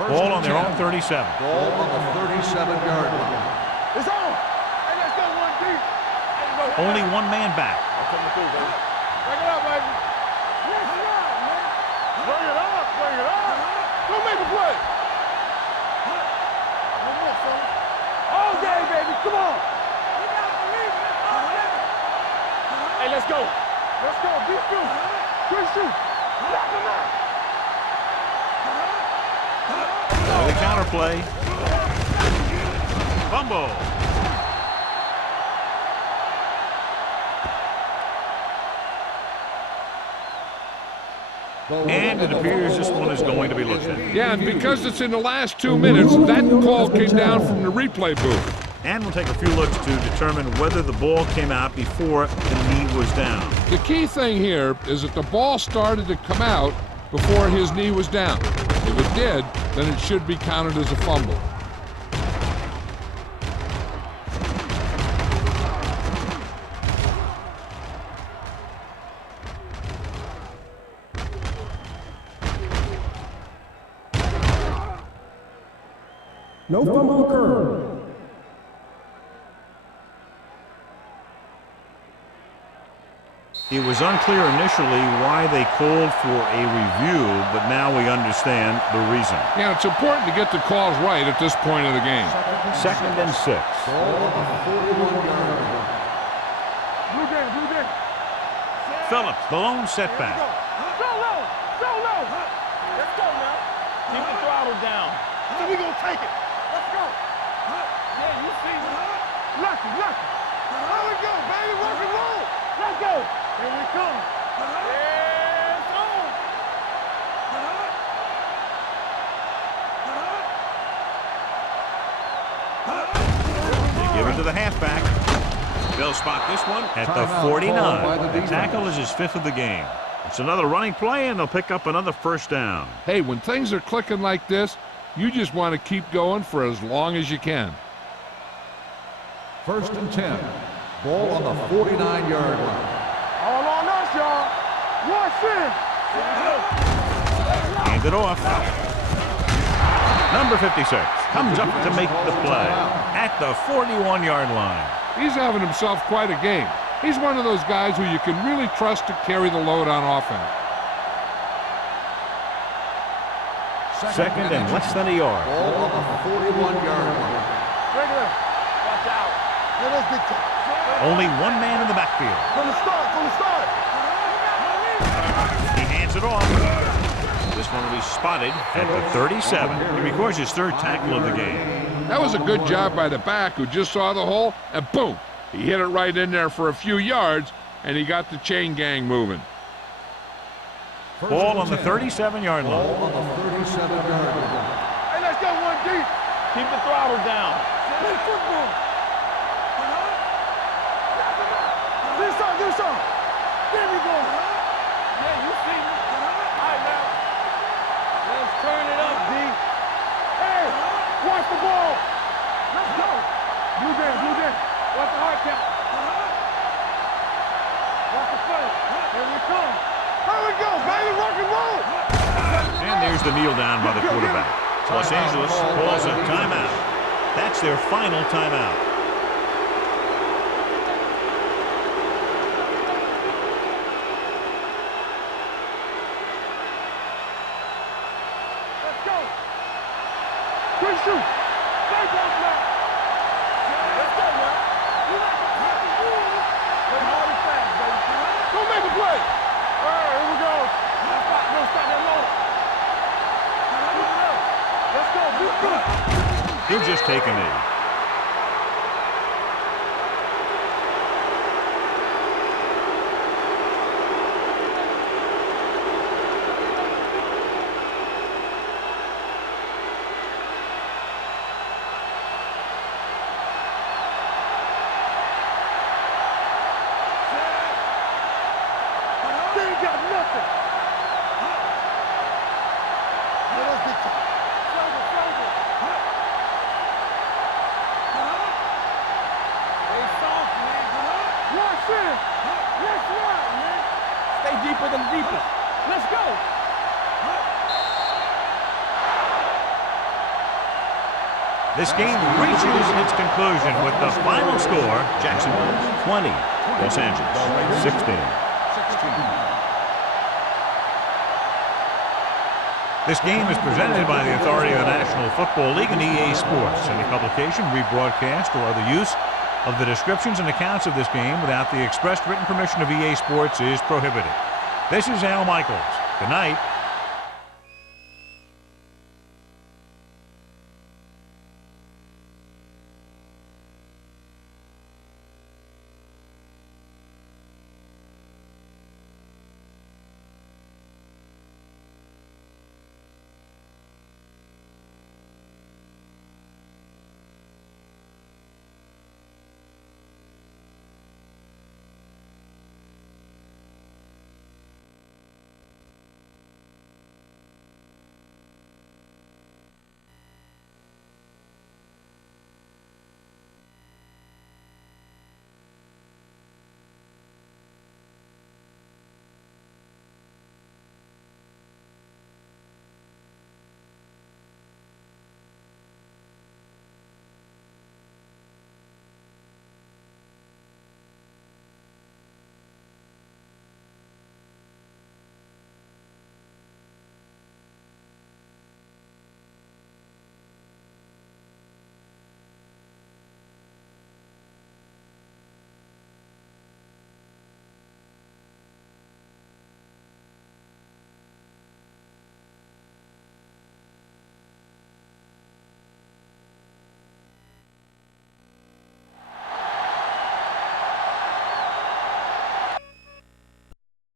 Ball on their own 37. Ball on the 37-yard line. It's on. Hey, let's go one deep. Only one man back. Bring it up, baby. Yes, sir, man. Bring it up, bring it up. Go make a play. One more, son. All day, baby. Come on. We got to believe it. Hey, let's go. Let's go. Deep shoot. Quick shoot. Knock him out. The counterplay. Fumble. And it appears this one is going to be looked at. Yeah, and because it's in the last 2 minutes, that call came down from the replay booth. And we'll take a few looks to determine whether the ball came out before the knee was down. The key thing here is that the ball started to come out before his knee was down. If it did, then it should be counted as a fumble. No fumble occurred. It was unclear initially why they called for a review, but now we understand the reason. Yeah, it's important to get the calls right at this point of the game. 2nd and 6. Blue game, blue game. Phillips, the lone setback. So low, so low. Let's go, man. Keep the throttle down. So we gonna take it. Let's go. Yeah, you see me. Lucky, lucky. There we go, baby. Rock and roll. Let's go. Here we come. It's on. They give it to the halfback. They'll spot this one at the 49. The tackle is his 5th of the game. It's another running play, and they'll pick up another first down. Hey, when things are clicking like this, you just want to keep going for as long as you can. 1st and 10. Ball on the 49-yard line. All on us, y'all. Watch it. Hand it off. Number 56 comes up to make the play at the 41-yard line. He's having himself quite a game. He's one of those guys who you can really trust to carry the load on offense. 2nd and less than a yard. Ball on the 41-yard line. Regular. Watch out. Let us get to Only one man in the backfield. From the start, from the start. He hands it off. This one will be spotted at the 37. He records his 3rd tackle of the game. That was a good job by the back who just saw the hole, and boom, he hit it right in there for a few yards, and he got the chain gang moving. Ball on the 37-yard line. Ball on the 37-yard line. Hey, let's go one deep. Keep the throttle down. Play football. This song, this song. There we go. Yeah, you see me. All right, now. Let's turn it up, D. Hey, watch the ball. Let's go. Blue game, blue game. Watch the hard count. Watch the play. Here we come. Here we go, baby. Rock and roll. And there's the kneel down by the quarterback. Los Angeles calls a timeout. That's their final timeout. Let's go. Quick shoot. Stay down now. Let's go, man. We like to play the rules. Play hard and fast, baby. Go make a play. All right, here we go. No stop that low. Let's go. Be good. He'll just take a knee. They ain't got nothing. Let us get to it. deeper than the deepest. Let's go. This game reaches its conclusion with the final score, Jacksonville 20, Los Angeles 16. This game is presented by the authority of the National Football League and EA Sports. Any publication, rebroadcast, or other use of the descriptions and accounts of this game without the expressed written permission of EA Sports is prohibited. This is Al Michaels. Good night.